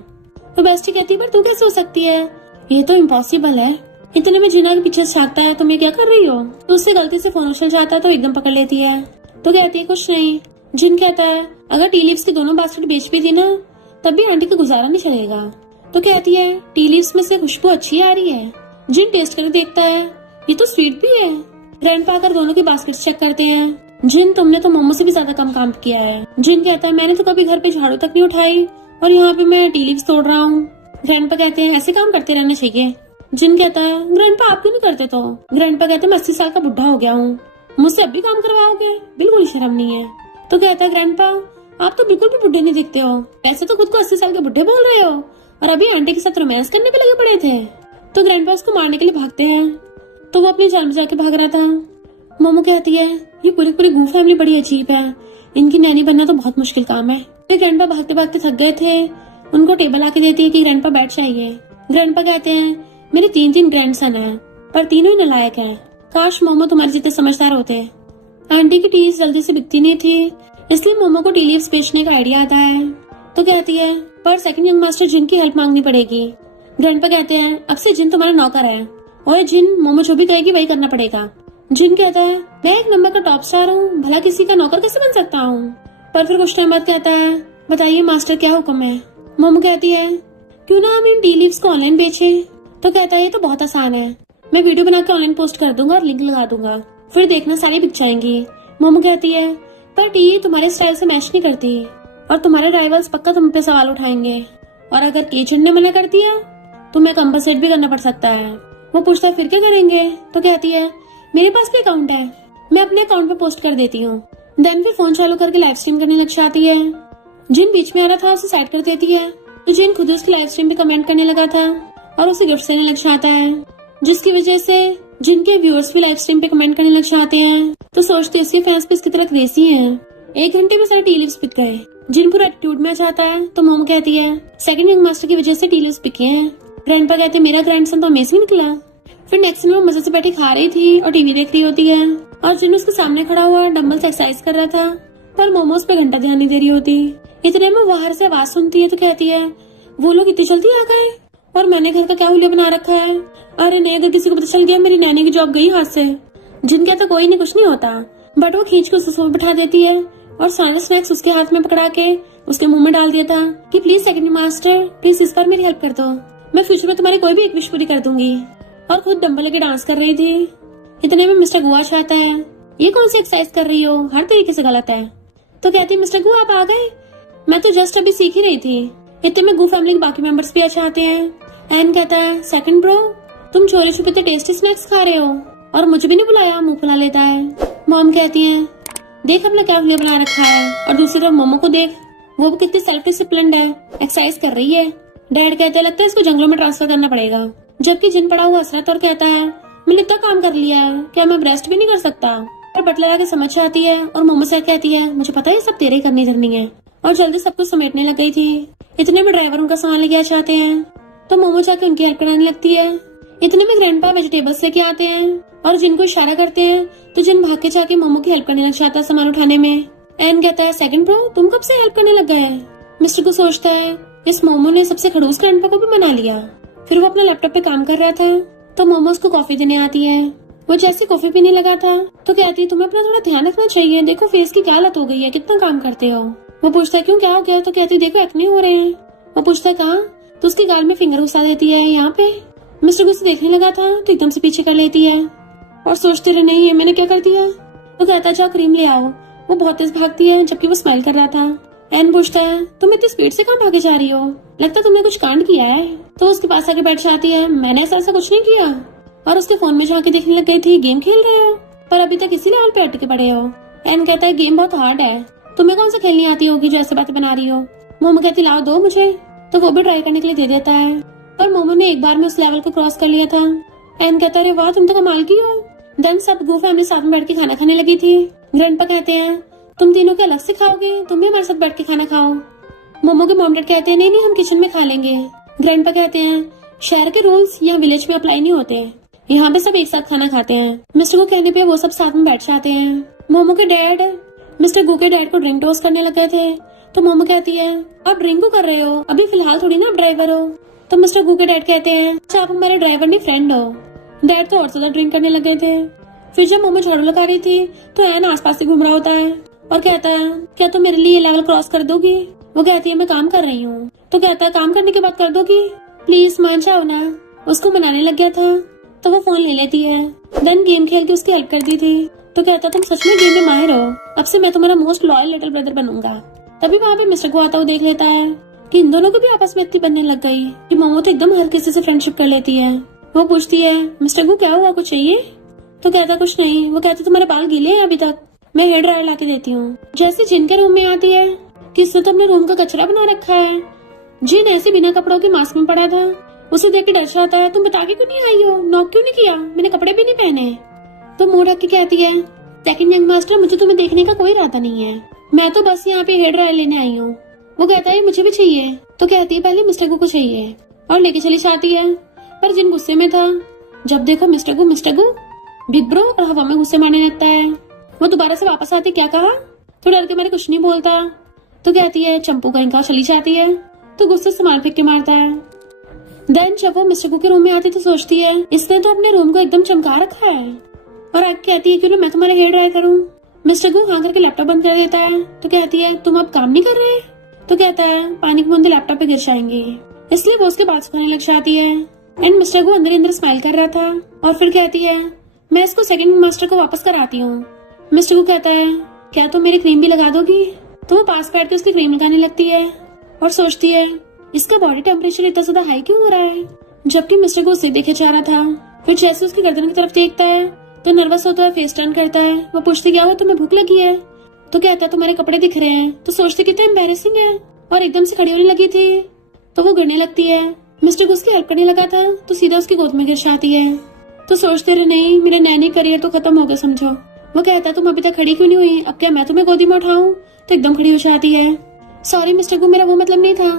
तो बेस्टी कहती है पर तू कैसे हो सकती है, ये तो इम्पॉसिबल है। इतने में जिना के पीछे से झांकता है तुम ये क्या कर रही हो। तो उससे गलती से फोन उछल जाता है तो एकदम पकड़ लेती है। तो कहती है कुछ नहीं। जिन कहता है अगर टी लीव्स की दोनों बास्केट बेच भी दी ना तब भी आंटी का गुजारा नहीं चलेगा। तो कहती है टी लीव्स में से खुशबू अच्छी आ रही है। जिन टेस्ट करके देखता है ये तो स्वीट भी है। ग्रैंडपा आकर दोनों की बास्केट चेक करते हैं। जिन तुमने तो मोमो से भी ज्यादा कम काम किया है। जिन कहता है मैंने तो कभी घर पे झाड़ू तक नहीं उठाई और यहाँ पे मैं टी लीव्स तोड़ रहा हूँ। ग्रैंडपा कहते हैं ऐसे काम करते रहना चाहिए। जिन कहता है ग्रैंडपा आप क्यों नहीं करते? तो ग्रैंडपा कहते हैं मैं 80 साल का बुढ़ा हो गया हूँ, मुझसे अब भी काम करवाओगे, बिल्कुल शर्म नहीं है। तो कहता है ग्रैंडपा आप तो बिल्कुल भी बुढ़े नहीं दिखते हो, ऐसे तो खुद को 80 साल के बुढ़े बोल रहे हो और अभी आंटी के साथ रोमांस करने पे लगे पड़े थे। तो ग्रैंडपा उसको मारने के लिए भागते हैं तो वो अपनी जान बचा के भाग रहा था। मोमो कहती है ये पूरी पूरी गू फैमिली बड़ी अजीब है, इनकी नैनी बनना तो बहुत मुश्किल काम है। फिर ग्रैंडपा भागते भागते थक गए थे, उनको टेबल आके देती है कि ग्रैंडपा बैठ जाइए। ग्रैंडपा कहते हैं मेरे 3 ग्रैंडसन हैं पर तीनों ही नालायक हैं, काश मोमो तुम्हारे जितने समझदार होते। आंटी की टी जल्दी से बिकती नहीं थी इसलिए मोमो को टी लीव्स बेचने का आइडिया आता है। तो कहती है पर सेकंड यंग मास्टर जिन की हेल्प मांगनी पड़ेगी। ग्रैंडपा कहते हैं अब से जिन तुम्हारा नौकर है और जिन मोमो जो भी कहेगी वही करना पड़ेगा। जिन कहता है मैं एक नंबर का टॉप स्टार हूँ, भला किसी का नौकर कैसे बन सकता हूँ। पर फिर कुछ टाइम बाद कहता है बताइए मास्टर क्या हुक्म है। मोमो कहती है क्यों ना हम इन टी लीव्स को ऑनलाइन बेचे। तो कहता है ये तो बहुत आसान है, मैं वीडियो बना के ऑनलाइन पोस्ट कर दूंगा और लिंक लगा दूंगा, फिर देखना सारी बिक जाएंगी। मोमो कहती है पर टी तुम्हारे स्टाइल से मैच नहीं करती और तुम्हारे राइवल्स पक्का तुम पे सवाल उठाएंगे, और अगर केचन ने मना कर दिया तो मैं कंपनसेट भी करना पड़ सकता है। वो पूछता फिर क्या करेंगे। तो कहती है मेरे पास भी अकाउंट है, मैं अपने अकाउंट पे पोस्ट कर देती हूँ। देन फिर फोन चालू करके लाइव स्ट्रीम करने लग जाती है। जिन बीच में आ रहा था उसे साइड कर देती है तो जिन खुद उसकी लाइव स्ट्रीम पे कमेंट करने लगा था और उसे गिफ्ट देने लग जाता है, जिसकी वजह से जिनके व्यूअर्स भी लाइव स्ट्रीम पे कमेंट करने लग जाते हैं। तो सोचते हैं उसके फैंस भी इसकी तरह देसी हैं। 1 घंटे में सारे टी लीव्स बिक गए। जिन पूरा एटीट्यूड में आ जाता है तो मोम कहती है सेकंड यंग मास्टर की वजह से टी लीव्स बिके हैं। ग्रैंडपा कहते हैं मेरा ग्रैंडसन तो अमेजिंग निकला। फिर नेक्स्ट में वो मजे से बैठी खा रही थी और टीवी देख रही होती है। और जिन उसके सामने खड़ा हुआ डंबल से एक्सरसाइज कर रहा था, पर मोमोज पे घंटा ध्यान नहीं दे रही होती। इतने में बाहर से आवाज सुनती है तो कहती है, वो लोग इतनी जल्दी आ गए और मैंने घर का क्या हुलिया बना रखा है। अरे नहीं, अगर किसी को पता चल गया मेरी नैनी की जॉब गई हाथ से। जिन कहता कोई नहीं, कुछ नहीं होता, बट वो खींच के उसे सोफे बिठा देती है और सारा स्नैक्स उसके हाथ में पकड़ा के उसके मुंह में डाल दिया था कि प्लीज सेकंड मास्टर, प्लीज इस बार मेरी हेल्प कर दो, मैं फ्यूचर में तुम्हारी कोई भी एक विश पूरी कर दूंगी। और खुद डंबल लेके डांस कर रही थी। इतने में मिस्टर गुआ आता है। ये कौन सी एक्सरसाइज कर रही हो, हर तरीके से गलत है। तो कहती है, मिस्टर गु आप आ गए, मैं तो जस्ट अभी सीख ही रही थी। इतने में गु फैमिली के बाकी मेंबर्स भी अच्छा आते हैं। एन कहता है, सेकंड ब्रो, तुम चोरी छुपे तो टेस्टी स्नैक्स खा रहे हो और मुझे भी नहीं बुलाया, मुंह फुला लेता है। मॉम कहती है, देख अपना क्या हुलिया बना रखा है। और दूसरी तरफ मोमो को देख, वो भी कितनी सेल्फ डिसिप्लिन्ड है, एक्सरसाइज कर रही है। डैड कहते हैं, लगता है इसको जंगलों में ट्रांसफर करना पड़ेगा। जबकि जिन पड़ा हुआ हसरत और कहता है, मैंने इतना काम कर लिया है, क्या मैं रेस्ट भी नहीं कर सकता। और बटलर आके समझ आती है और मोमो से कहती है, मुझे पता है सब तेरे ही करनी धरनी है। और जल्दी सब कुछ समेटने लग गई थी। इतने में ड्राइवर उनका सामान लेके आ चाहते हैं तो मोमो जाके उनकी हेल्प कराने लगती है। इतने में ग्रैंडपा वेजिटेबल्स लेके आते हैं और जिनको इशारा करते हैं तो जिन भाग के जाके मोमो की हेल्प करने लग जाता है सामान उठाने में। एन कहता है, सेकंड ब्रो, तुम कब से हेल्प करने लग गए। मिस्टर को सोचता है, इस मोमो ने सबसे खड़ूस ग्रैंडपा को भी मना लिया। फिर वो अपना लैपटॉप पे काम कर रहा था तो मोमो उसको कॉफी देने आती है। वो जैसे कॉफी पीने लगा था तो कहती है, तुम्हें अपना थोड़ा ध्यान रखना चाहिए, देखो फेस की क्या हालत हो गई है, कितना काम करते हो। वो पूछता है, क्यों क्या हो गया। तो कहती है, देखो एक्ने हो रहे हैं। वो पूछता है, कहाँ। तो उसकी गाल में फिंगर घुसा देती है, यहाँ पे। मिस्टर को उसे देखने लगा था तो एकदम से पीछे कर लेती है और सोचते रहे, नहीं है मैंने क्या कर दिया। तो कहता है, जाओ क्रीम ले आओ। वो बहुत तेज भागती है जबकि वो स्माइल कर रहा था। एन पूछता है, तुम इतनी स्पीड से कहाँ भागे जा रही हो, लगता तुमने कुछ कांड किया है। तो उसके पास आके बैठ जाती है, मैंने ऐसा कुछ नहीं किया। और उसके फोन में जाके देखने लग गई थी, गेम खेल रहे हो पर अभी तक इसी लेवल पे अटके पड़े हो। एन कहता है, गेम बहुत हार्ड है, तुम्हें कौन सा खेलनी आती होगी जो ऐसे बातें बना रही हो। मोमो कहती, लाओ दो मुझे। तो वो भी ट्राई करने के लिए दे देता है पर मोमो ने एक बार में उस लेवल को क्रॉस कर लिया था। एन कहता है, वाह तुम तो कमाल की हो। देन सब गो फैमिली साथ में बैठ के खाना खाने लगी थी। ग्रैंडपा कहते हैं, तुम तीनों के अलग से खाओगे, तुम भी हमारे साथ बैठ के खाना खाओ। मोमो के मॉम डैड कहते हैं, नहीं नहीं हम किचन में खा लेंगे। ग्रैंडपा कहते हैं, शहर के रूल्स यहाँ विलेज में अप्लाई नहीं होते, यहाँ पे सब एक साथ खाना खाते हैं। मिस्टर को कहने पे वो सब साथ में बैठ जाते हैं। मोमो के डैड मिस्टर गु के डैड को ड्रिंक टोस्ट करने लग गए थे तो मोमो कहती है, आप ड्रिंक को कर रहे हो, अभी फिलहाल थोड़ी ना आप ड्राइवर हो। तो मिस्टर गु के डैड कहते हैं, अच्छा आप हमारे ड्राइवर नहीं फ्रेंड हो। डैड तो और ज्यादा ड्रिंक करने लग गए थे। फिर जब मोमो झाड़ू लगा रही थी तो एन आसपास से घूम रहा होता है और कहता है, क्या तुम मेरे लिए लेवल क्रॉस कर दोगी। वो कहती है, मैं काम कर रही हूँ। तो कहता है, काम करने के बाद कर दोगी, प्लीज मान जाओ ना। उसको मनाने लग गया था तो वो फोन ले लेती है। देन गेम खेल के उसकी हेल्प कर दी थी तो कहता, तुम सच में गेम में माहिर हो, अब से मैं तुम्हारा मोस्ट लॉयल लिटिल ब्रदर बनूंगा। तभी वहाँ पे मिस्टर को आता हुआ देख लेता है कि इन दोनों को भी आपस में इतनी बनने लग गई कि मोमो तो एकदम हर किसी से फ्रेंडशिप कर लेती है। वो पूछती है, मिस्टर को क्या हुआ, कुछ चाहिए। तो कहता, कुछ नहीं। वो कहता, तुम्हारे बाल गीले हैं अभी तक, मैं हेयर ड्रायर ला के देती हूँ। जैसे जिन के रूम में आती है कि इसने तो अपने रूम का कचरा बना रखा है। जिन ऐसे बिना कपड़ों के मास्क में पड़ा था, उसे देख के डर जाता है, तुम बता के क्यों नहीं आई हो, नॉक क्यों नहीं किया, मैंने कपड़े भी नहीं पहने। तो मुंह ढक के कहती है, सेकंड यंग मास्टर मुझे तुम्हें देखने का कोई इरादा नहीं है, मैं तो बस यहाँ पे हेयर ड्रायर लेने आई हूँ। वो कहता है, मुझे भी चाहिए। तो कहती है, पहले मिस्टर को चाहिए और लेके चली जाती है। पर जिन गुस्से में था, जब देखो मिस्टर गु बिग ब्रो और हवा में गुस्से मारने लगता है। वो दोबारा से वापस आती, क्या कहा। तो डर के मेरे कुछ नहीं बोलता। तो कहती है, चंपू कहीं का, चली जाती है। तो गुस्से से मार फेंक के मारता है। देन जब वो मिस्टर गु के रूम में आती तो सोचती है, इसने तो अपने रूम को एकदम चमका रखा है। और आगे कहती है, क्यों ना मैं तुम्हारे हेयर ड्राई करूँ। मिस्टर गु हाँ करके लैपटॉप बंद कर देता है। तो कहती है, तुम अब काम नहीं कर रहे। तो कहता है, पानी के बूंदे लैपटॉप पे गिर जाएंगे, इसलिए वो उसके बात सुखाने लग जाती है। एंड मिस्टर गु अंदर अंदर स्माइल कर रहा था और फिर कहती है, मैं इसको सेकंड मास्टर को वापस कराती हूँ। मिस्टर गु कहता है, क्या तुम मेरी क्रीम भी लगा दोगी। तो वो पास बैठ के उसकी क्रीम लगाने लगती है और सोचती है, इसका बॉडी टेम्परेचर इतना ज्यादा हाई क्यों हो रहा है। जबकि मिस्टर गु उसे देखे जा रहा था। फिर जैसे उसकी गर्दन की तरफ देखता है तो नर्वस होता है, फेस टर्न करता है। वो पूछती, क्या हुआ, तुम्हें भूख लगी है। तो कहता है, तुम्हारे कपड़े दिख रहे हैं। तो सोचते कितना एम्बैरेसिंग है और एकदम से खड़ी होने लगी थी तो वो गिरने लगती है। मिस्टर को उसकी हेल्प करने लगा था तो सीधा उसकी गोद में गिर जाती है। तो सोचते रहे, नहीं मेरे नैनी करियर तो खत्म हो गया समझो। वो कहता, तुम अभी तक खड़ी क्यों नहीं हुई, अब क्या मैं तुम्हें गोदी में उठाऊं। तो एकदम खड़ी हो जाती है। सॉरी मिस्टर को, मेरा वो मतलब नहीं था,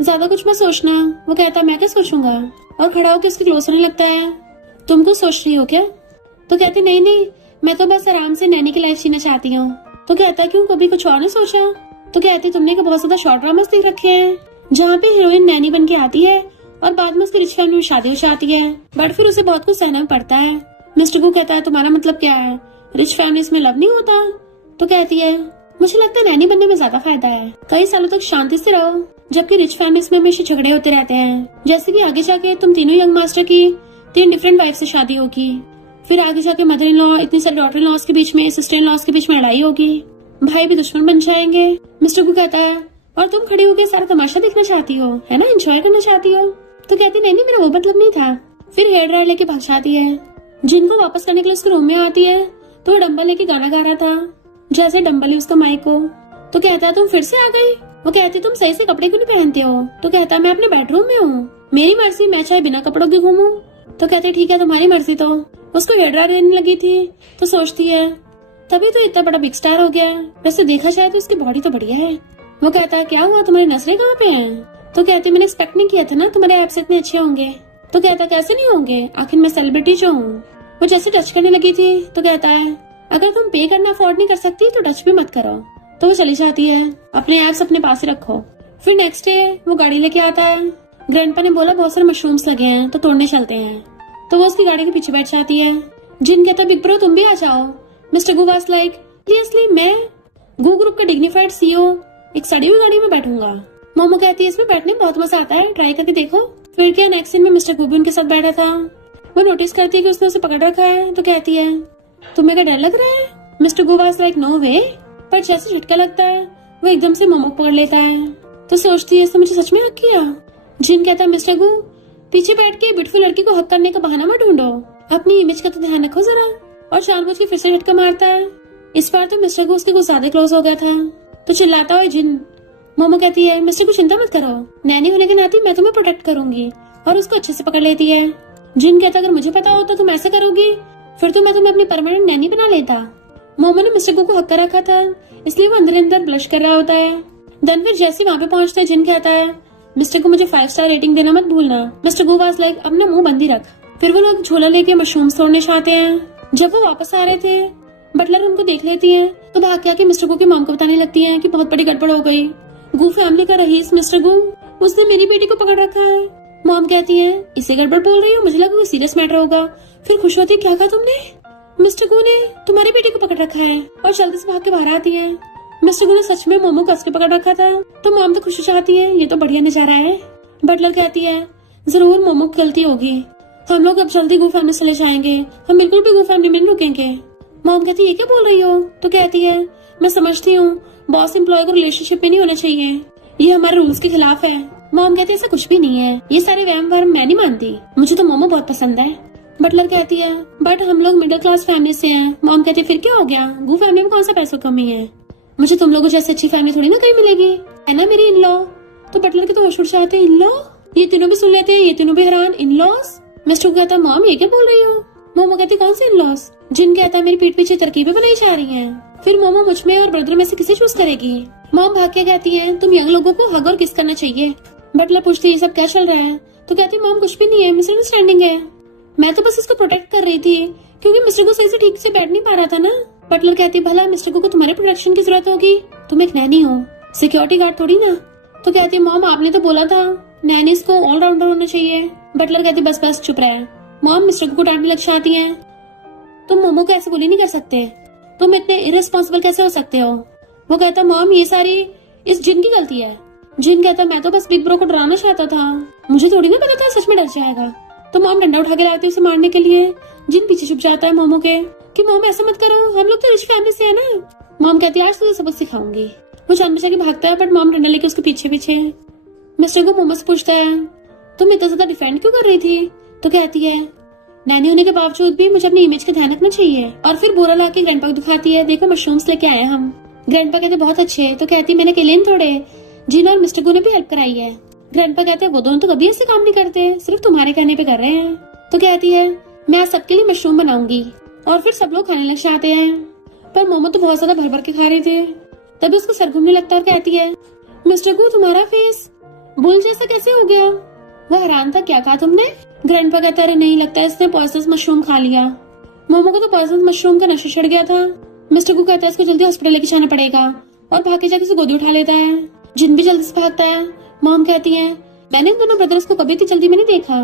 ज्यादा कुछ मत सोचना। वो कहता, मैं क्या सोचूंगा। और खड़ा होकर उसके क्लोज होने लगता है। तुम कुछ सोच रही हो क्या। तो कहती, नहीं नहीं मैं तो बस आराम से नैनी की लाइफ जीना चाहती हूँ। तो कहता है क्यों, कभी कुछ और नहीं सोचा? तो कहती तुमने कि बहुत ज्यादा शॉर्ट ड्रामास देख रखे हैं जहाँ पे हीरोइन नैनी बन के आती है और बाद में उसकी रिच फैमिली में शादी हो जाती है, बट फिर उसे बहुत कुछ सहना पड़ता है। मिस्टर गू कहता है तुम्हारा मतलब क्या है, रिच फैमिलीज में लव नहीं होता? तो कहती है मुझे लगता है नैनी बनने में ज्यादा फायदा है, कई सालों तक शांति से रहो, जबकि रिच फैमिलीज में हमेशा झगड़े होते रहते हैं। जैसे कि आगे जाके तुम तीनों यंग मास्टर की 3 डिफरेंट वाइफ से शादी होगी, फिर आगे जाके मदर इन लॉ, इतनी सारी डॉटर इन लॉस के बीच में, सिस्टर इन लॉस के बीच में लड़ाई होगी, भाई भी दुश्मन बन जाएंगे। मिस्टर गू कहता है और तुम खड़ी होकर सारा तमाशा देखना चाहती हो, है ना, एंजॉय करना चाहती हो? तो कहती नहीं मेरा वो मतलब नहीं था। फिर हेयर ड्रायर लेके भाग जाती है। जिनको वापस करने के लिए उसके रूम में आती है तो वो डंबल लेके गाना गा रहा था, जैसे डंबल ही उसका माइक हो। तो कहता है तुम फिर से आ गई? वो कहती तुम सही से कपड़े क्यों नहीं पहनते हो? तो कहता मैं अपने बेडरूम में हूँ, मेरी मर्जी, मैं चाहे बिना कपड़ों के घूमूं। तो कहते ठीक है तुम्हारी मर्जी। तो उसको हेयर ड्रायर लेने लगी थी तो सोचती है तभी तो इतना बड़ा बिग स्टार हो गया है, वैसे देखा जाए तो इसकी बॉडी तो बढ़िया है। वो कहता है क्या हुआ, तुम्हारी नसरें कहाँ पे हैं? तो कहती मैंने एक्सपेक्ट नहीं किया था ना तुम्हारे एप्स इतने अच्छे होंगे। तो कहता कैसे नहीं होंगे, आखिर मैं सेलिब्रिटी जो हूँ। वो जैसे टच करने लगी थी तो कहता है अगर तुम पे करना अफोर्ड नहीं कर सकती तो टच भी मत करो। तो वो चली जाती है, अपने एप्स अपने पास ही रखो। फिर नेक्स्ट डे वो गाड़ी लेके आता है। ग्रैंडपा ने बोला बहुत सारे मशरूम्स लगे हैं तो तोड़ने चलते हैं। तो वो उसकी गाड़ी के पीछे बैठ जाती है। जिन कहता बिग ब्रो तुम भी आ जाओ। Mister Goo was like seriously, मैं गू ग्रुप का डिग्निफाइड सीईओ एक सड़ी हुई गाड़ी में बैठूंगा? मोमो कहती है इसमें बैठने में बहुत मजा आता है, ट्राई करके देखो। फिर क्या नेक्स्ट सीन में मिस्टर गू भी उनके साथ बैठा था। वो नोटिस करती है कि उसने उसे पकड़ रखा है तो कहती है तुम्हें क्या डर लग रहा है? Mister Goo was like no way, पर जैसे झटका लगता है वो एकदम से मोमो पकड़ लेता है। तो सोचती है इसने मुझे सच में हक किया। जिन कहता है मिस्टर गू पीछे बैठ के ब्यूटीफुल लड़की को हक करने का बहाना मत ढूंढो, अपनी इमेज का तो ध्यान रखो जरा। और जानबूझ के फिर से झटका मारता है। इस बार तो मिस्टर गू उसके कुछ ज्यादा क्लोज हो गया था तो चिल्लाता हुआ जिन। मोमो कहती है मिस्टर गू चिंता मत करो, नैनी होने के नाते मैं तुम्हें प्रोटेक्ट करूंगी, और उसको अच्छे से पकड़ लेती है। जिन कहता अगर मुझे पता होता तुम ऐसा करोगी फिर तो मैं तुम्हें अपनी परमानेंट नैनी बना लेता। मोमो ने मिस्टर गू को हक कर रखा था इसलिए वो अंदर अंदर ब्लश कर रहा होता है। देन फिर जैसे वहाँ पे पहुंचता है जिन कहता है मिस्टर को मुझे 5 स्टार रेटिंग देना मत भूलना। मिस्टर गू वाज लाइक अपना मुंह बंद ही रख। फिर वो लोग झोला लेके मशरूम्स तोड़ने चाहते हैं। जब वो वापस आ रहे थे बटलर उनको देख लेती है तो भाग के आके मिस्टर गू की मॉम को बताने लगती है कि बहुत बड़ी गड़बड़ हो गई। गू फैमिली का रईस मिस्टर गू, उसने मेरी बेटी को पकड़ रखा है। मॉम कहती है इसे गड़बड़ बोल रही हो, मुझे लगा कोई सीरियस मैटर होगा। फिर खुश होती क्या कहा तुमने? मिस्टर गू ने तुम्हारी बेटी को पकड़ रखा है, और जल्दी से भाग के बाहर आती है। मिस्टर गू ने सच में मोमो कस के पकड़ रखा था तो मॉम तो खुश हो जाती है, ये तो बढ़िया नजारा है। बटलर कहती है जरूर मोमो की गलती होगी, हम लोग अब जल्दी गू फैमिली चले जाएंगे, हम बिल्कुल भी गू फैमिली में नहीं रुकेंगे। मॉम कहती है ये क्या बोल रही हो? तो कहती है मैं समझती हूँ बॉस एम्प्लॉय को रिलेशनशिप में नहीं होना चाहिए, ये हमारे रूल्स के खिलाफ है। मॉम कहती है ऐसा कुछ भी नहीं है, ये सारे वहम वहम मैं नहीं मानती, मुझे तो मोमो बहुत पसंद है। बटलर कहती है बट हम लोग मिडिल क्लास फैमिली से हैं। मॉम कहती है फिर क्या हो गया, गू फैमिली में कौन सा पैसों कमी है, मुझे तुम लोगों जैसे अच्छी फैमिली थोड़ी ना कहीं मिलेगी, है ना मेरी इन लॉ। तो बटलर के तो होश उड़ जाते हैं, इन लॉ? ये तीनों भी सुन लेते हैं, ये तीनों भी हैरान, इन लॉस? मिस्टर को कहता मॉम ये क्या बोल रही हो? मोमो कहती कौन से इन लॉस? जिन कहता है मेरी पीठ पीछे तरकीबें बनाई जा रही हैं, फिर मोमो मुझ में और ब्रदर में से किसे चूज करेगी? मॉम भाग के कहती है तुम यंग लोगों को हग और किस करना चाहिए। बटलर पूछती है सब क्या चल रहा है? तो कहती मॉम कुछ भी नहीं है, मिसअंडरस्टैंडिंग है, मैं तो बस इसको प्रोटेक्ट कर रही थी क्योंकि मिस्टर को सही से ठीक से बैठ नहीं पा रहा था ना। बटलर कहती भला मिस्टर को तुम्हारे प्रोटेक्शन की जरूरत होगी, तुम एक नैनी हो, सिक्योरिटी गार्ड थोड़ी ना। तो कहती मॉम आपने तो बोला था नैनीज को ऑलराउंडर होना चाहिए। बटलर कहती बस बस चुप रहे। मॉम मिस्टर को डांटने लग जाती है तुम मोमो को ऐसे बोली नहीं कर सकते, तुम इतने इररिस्पॉन्सिबल कैसे हो सकते हो? वो कहता मॉम ये सारी इस जिन की गलती है। जिन कहता मैं तो बस बिग ब्रो को डराना चाहता था, मुझे थोड़ी ना पता था सच में डर जाएगा। तो मॉम डंडा उठा के लाती है उसे मारने के लिए। जिन पीछे छुप जाता है मोमो के कि मॉम ऐसा मत करो, हम लोग तो रिच फैमिली से है ना। मॉम कहती है आज तुझे सबक सिखाऊंगी। वो जान बचा के भागता है बट मॉम डंडा लेके उसके पीछे पीछे। मिस्टर को मोमो से पूछता है तुम इतना ज्यादा डिफेंड क्यों कर रही थी? तो कहती है नैनी होने के बावजूद भी मुझे अपनी इमेज का ध्यान रखना चाहिए। और फिर बोरा ला के ग्रैंडपा को दिखाती है देखो मशरूम्स लेके आए हम। ग्रैंडपा कहते बहुत अच्छे। तो कहती मैंने केलिन तोड़े, जिन और मिस्टर गू ने भी हेल्प कराई है। ग्रैंडपा कहते हैं वो दोनों तो कभी ऐसे काम नहीं करते, सिर्फ तुम्हारे कहने पे कर रहे हैं। तो कहती है मैं आज सबके लिए मशरूम बनाऊंगी, और फिर सब लोग खाने लग जाते हैं। पर मोमो तो बहुत ज्यादा भर भर के खा रहे थे। तभी उसको सर घूमने लगता है और कहती है मिस्टर गू तुम्हारा फेस बुल जैसा कैसे हो गया? वो हैरान था क्या कहा तुमने? ग्रैंडपा कहता है नहीं लगता है इसने पॉइजनस मशरूम खा लिया। मोमो को तो पॉइजन मशरूम का नशा चढ़ गया था। मिस्टर गु कहता है इसको जल्दी हॉस्पिटल लेके जाना पड़ेगा और भाग के जाके उसे गोदी उठा लेता है। जिन भी जल्दी से भागता है। मॉम कहती है मैंने इन दोनों ब्रदर्स को कभी इतनी जल्दी में नहीं देखा।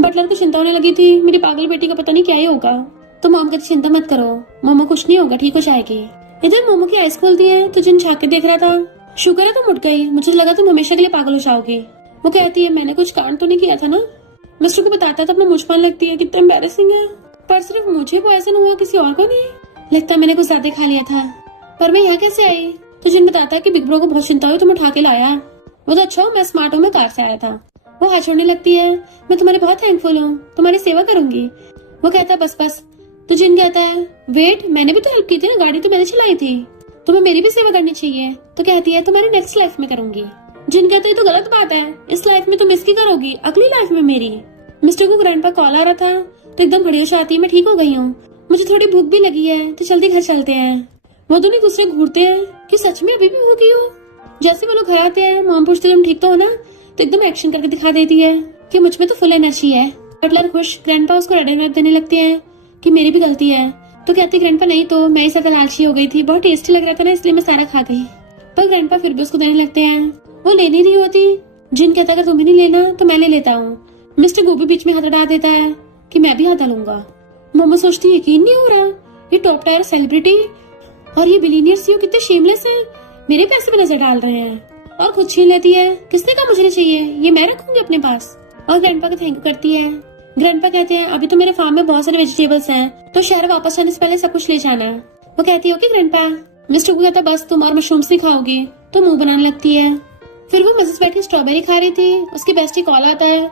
बटलर को चिंता होने लगी थी मेरी पागल बेटी का पता नहीं क्या ही होगा। तो मॉम कहती चिंता मत करो मोमो, कुछ नहीं होगा, ठीक हो जाएगी। इधर मोमो की आइस खोलती है तो जिन झांक के देख रहा था। शुक्र है तुम उठ गई, मुझे लगा तुम हमेशा के लिए पागल हो जाओगी। वो कहती है मैंने कुछ कांड तो नहीं किया था ना। मिस्टर को बताता है तो अपना मुझपान लगती है, कितना एम्बैरेसिंग है। पर सिर्फ मुझे वो ऐसा हुआ, किसी और को नहीं। लगता मैंने कुछ ज्यादा खा लिया था। पर मैं यहाँ कैसे आई? तो जिन बताता है कि बिग ब्रो को बहुत चिंता हुई, तुम उठा के लाया। वो तो अच्छा हो मैं स्मार्ट हूँ, मैं कार से आया था। वो हाथ छोड़ने लगती है, मैं तुम्हारी बहुत थैंकफुल हूँ, तुम्हारी सेवा करूंगी। वो कहता है बस बस। तो जिन कहता है वेट, मैंने भी तो हेल्प की थी ना, गाड़ी तो मैंने चलाई थी, तुम्हें मेरी भी सेवा करनी चाहिए। तो कहती है तुम्हारी नेक्स्ट लाइफ में करूंगी। जिन कहते हैं तो गलत बात है, इस लाइफ में तुम इसकी करोगी, अगली लाइफ में मेरी। मिस्टर को ग्रैंडपा कॉल आ रहा था तो एकदम बड़ी होश आती है, मैं ठीक हो गई हूँ, मुझे थोड़ी भूख भी लगी है तो जल्दी घर चलते हैं। वो दोनों दूसरे घूरते हैं कि सच में अभी भी भूखी हो। जैसे वो लोग घर आते हैं मॉम पूछते तुम ठीक तो हो ना, तो एकदम एक्शन करके दिखा देती है कि मुझ में तो फुल एनर्जी है। बटलर खुश, ग्रैंडपा उसको रेड एंड देने लगते हैं कि मेरी भी गलती है। तो कहती ग्रैंडपा नहीं तो मैं ही ज्यादा लालची हो गई थी, बहुत टेस्टी लग रहा था ना इसलिए मैं सारा खा गई। पर ग्रैंडपा फिर भी उसको देने लगते हैं, वो लेनी नहीं होती। जिन कहता अगर तुम्हें नहीं लेना तो मैं ले लेता हूँ। मिस्टर गोभी बीच में हाथ डाल देता है कि मैं भी हाथ डालूंगा। मोमो सोचती यकीन नहीं हो रहा, ये टॉप टायर सेलिब्रिटी और ये बिलीनियर सीईओ कितने शेमलेस हैं, मेरे पैसे पे नजर डाल रहे हैं। और खुद छीन लेती है, किसने कहा मुझे चाहिए, ये मैं रखूंगी अपने पास। और ग्रैंडपा को थैंक यू करती है। ग्रैंडपा कहते हैं अभी तो मेरे फार्म में बहुत सारे वेजिटेबल्स हैं, तो शहर वापस आने से पहले सब कुछ ले जाना। वो कहती है ओके ग्रैंडपा। मिस्टर को कहता बस तुम और मशरूम्स नहीं खाओगी, तो मुंह बनाने लगती है। फिर वो मजे से बैठ के स्ट्रॉबेरी खा रही थी, उसकी बेस्टी कॉल आता है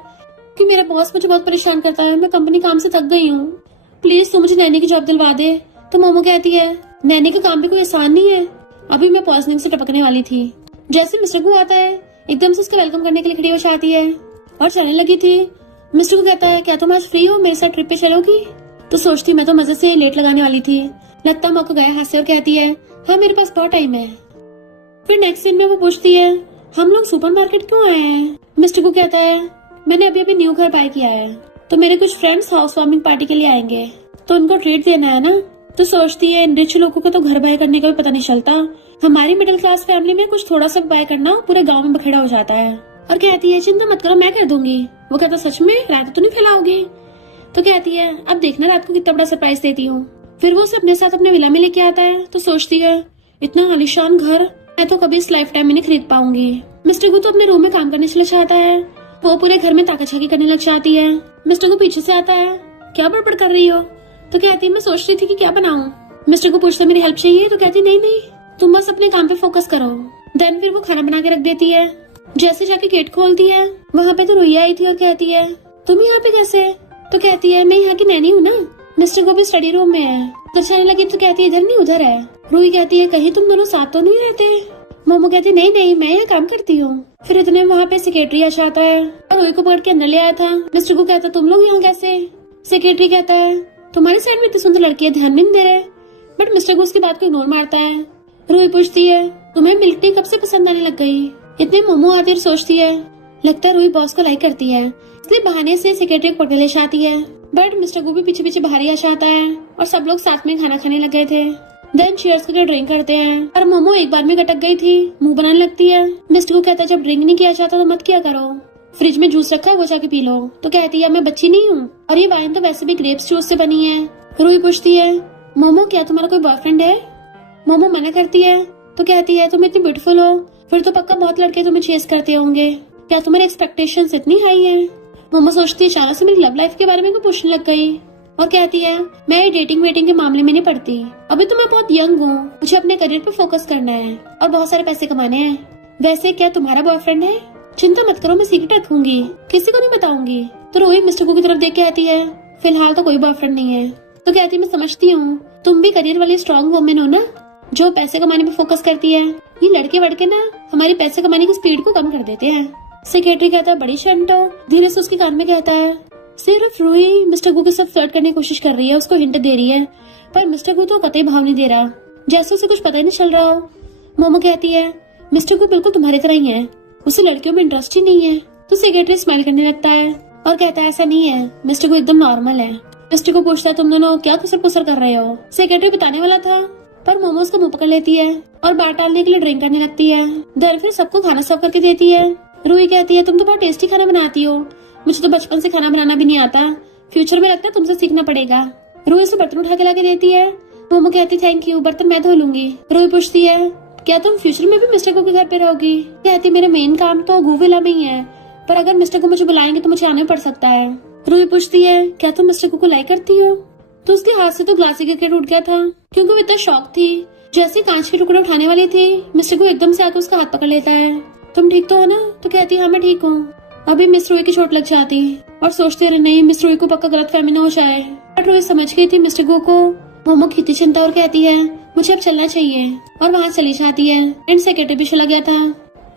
कि मेरा बॉस मुझे बहुत परेशान करता है, मैं कंपनी काम से थक गई हूँ, प्लीज तू मुझे नैनी की जॉब दिलवा दे। तो मोमो कहती है नैनी का काम भी कोई आसान नहीं है, अभी मैं पॉइजनिंग से टपकने वाली थी। जैसे मिस्टर को आता है एकदम से उसका वेलकम करने के लिए खड़ी हो जाती है और चलने लगी थी। मिस्टर को कहता है क्या तुम आज फ्री हो, मेरे साथ ट्रिप पे चलोगी? तो सोचती मैं तो मजे से लेट लगाने वाली थी। लगता मौका गया हाथ से और कहती है हाँ मेरे पास बहुत टाइम है। फिर नेक्स्ट सीन में वो पूछती है हम लोग सुपरमार्केट क्यों आए हैं? मिस्टर को कहता है मैंने अभी अभी न्यू घर बाय किया है, तो मेरे कुछ फ्रेंड्स हाउस वार्मिंग पार्टी के लिए आएंगे, तो उनको ट्रीट देना है ना। तो सोचती है इन रिच लोगों को तो घर बाय करने का भी पता नहीं चलता, हमारी मिडिल क्लास फैमिली में कुछ थोड़ा सा बाय करना पूरे गांव में बखेड़ा हो जाता है। और कहती है चिंता मत करो मैं कर दूंगी। वो कहता सच में, रात तो नहीं फैलाओगे? तो कहती है अब देखना रात को कितना बड़ा सरप्राइज देती हूँ। फिर वो उसे अपने साथ अपने विला में लेके आता है। तो सोचती है इतना आलीशान घर मैं तो कभी इस लाइफ टाइम में नहीं खरीद पाऊंगी। मिस्टर को तो अपने रूम में काम करने चला जाता है, वो पूरे घर में ताकाछाकी करने लग जाती है। मिस्टर को पीछे से आता है क्या बड़बड़ कर रही हो? तो कहती है मैं सोच रही थी कि क्या बनाऊं। मिस्टर को पूछता मेरी हेल्प चाहिए? तो कहती नहीं नहीं तुम बस अपने काम पे फोकस करो। देन फिर वो खाना बना के रख देती है। जैसे जाके गेट खोलती है वहाँ पे तो रुइया आई थी और कहती है तुम यहाँ पे कैसे? तो कहती है मैं यहाँ की नैनी हूँ ना। मिस्टर को भी स्टडी रूम में है। तो चलने लगी तो कहती है इधर नहीं उधर है। रूही कहती है कहीं तुम दोनों साथ तो नहीं रहते? मोमो कहती नहीं नहीं मैं यहाँ काम करती हूँ। फिर इतने वहाँ पे सेक्रेटरी आ जाता है और रूही को पकड़ के अंदर ले आया था। मिस्टर को कहता तुम लोग यहाँ कैसे? सेक्रेटरी कहता है तुम्हारी साइड में इतनी सुंदर लड़की है, ध्यान नहीं दे रहे। बट मिस्टर को उसकी बात को इग्नोर मारता है। रूही पूछती है तुम्हें मिल्क टी कब से पसंद आने लग गई? इतने मोमो आती और सोचती है लगता है रूही बॉस को लाइक करती है, इसलिए बहाने से सेक्रेटरी को पकड़ ले जाती है। बट मिस्टर को भी पीछे पीछे बाहर ही आ जाता है और सब लोग साथ में खाना खाने लग गए थे। देन चीयर्स करके ड्रिंक करते हैं और मोमो एक बार में गटक गई थी, मुंह बनाने लगती है। मिस्टर को कहता है जब ड्रिंक नहीं किया जाता तो मत किया करो, फ्रिज में जूस रखा है वो जाके पी लो। तो कहती है मैं बच्ची नहीं हूँ और ये वाइन तो वैसे भी ग्रेप्स जूस से बनी है। रूही पूछती है मोमो क्या तुम्हारा कोई बॉयफ्रेंड है? मोमो मना करती है। तो कहती है तुम इतनी ब्यूटीफुल हो, फिर तो पक्का बहुत लड़के तुम्हें चेस करते होंगे, क्या तुम्हारी एक्सपेक्टेशंस इतनी हाई है? मोमो सोचती है अचानक से मेरी लव लाइफ के बारे में पूछने लग गई और कहती है मैं ये डेटिंग वेटिंग के मामले में नहीं पड़ती, अभी तो मैं बहुत यंग हूँ, मुझे अपने करियर पे फोकस करना है और बहुत सारे पैसे कमाने हैं। वैसे क्या तुम्हारा बॉयफ्रेंड है? चिंता मत करो मैं सीक्रेट रखूंगी, किसी को नहीं बताऊंगी। तो रोही मिस्टर को की तरफ देख के आती है फिलहाल तो कोई बॉयफ्रेंड नहीं है। तो कहती मैं समझती हूँ तुम भी करियर वाली स्ट्रॉन्ग वुमेन हो ना, जो पैसे कमाने पे फोकस करती है। ये लड़के वड़के ना हमारी पैसे कमाने की स्पीड को कम कर देते हैं। सेक्रेटरी कहता है बड़ी शंट हो। धीरे से उसके कान में कहता है सिर्फ रूही मिस्टर गु के साथ फ्लर्ट करने की कोशिश कर रही है, उसको हिंट दे रही है, पर मिस्टर गु तो कतई भाव नहीं दे रहा, जैसे उसे कुछ पता ही नहीं चल रहा हो। मोमो कहती है मिस्टर गु बिल्कुल तुम्हारी तरह ही है, उसे लड़कियों में इंटरेस्ट ही नहीं है। तो सेक्रेटरी स्माइल करने लगता है और कहता है ऐसा नहीं है, मिस्टर गु एकदम नॉर्मल है। मिस्टर को पूछता है तुम दोनों क्या कुसर पुसर कर रहे हो। सेक्रेटरी बताने वाला था पर मोमो उसका मुंह पकड़ लेती है और बात टालने के लिए ड्रिंक करने लगती है। देन फिर सबको खाना सर्व करके देती है। रूही कहती है तुम तो बहुत टेस्टी खाना बनाती हो, मुझे तो बचपन से खाना बनाना भी नहीं आता, फ्यूचर में लगता है तुमसे सीखना पड़ेगा। रूही से बर्तन उठा के लाके देती है। मोमो कहती थैंक यू, बर्तन मैं धो लूंगी। रूही पूछती है क्या तुम फ्यूचर में भी मिस्टर को के घर पे रहोगी। कहती मेरे मेन काम तो गूविला में ही है, पर अगर मिस्टर को मुझे बुलाएंगे तो मुझे आना पड़ सकता है। रूही पूछती है क्या तुम मिस्टर को लाइक करती हो। तो उसके हाथ से तो ग्लास गिर के टूट गया था क्योंकि वो इतना शॉक थी। जैसे कांच के टुकड़े उठाने वाली थी, मिस्टर को एकदम से आकर उसका हाथ पकड़ लेता है। तुम ठीक तो हो ना। तो कहती हाँ मैं ठीक हूँ। अभी मिस रूही की चोट लग जाती और सोचते रहे नहीं मिस रूही को पक्का गलत फहमी न हो जाए। बट रूही समझ गई थी मिस्टर गो को। मोमो खींची चिंता और कहती है मुझे अब चलना चाहिए और वहाँ चली जाती है। एंड सेक्रेटरी भी चला गया था।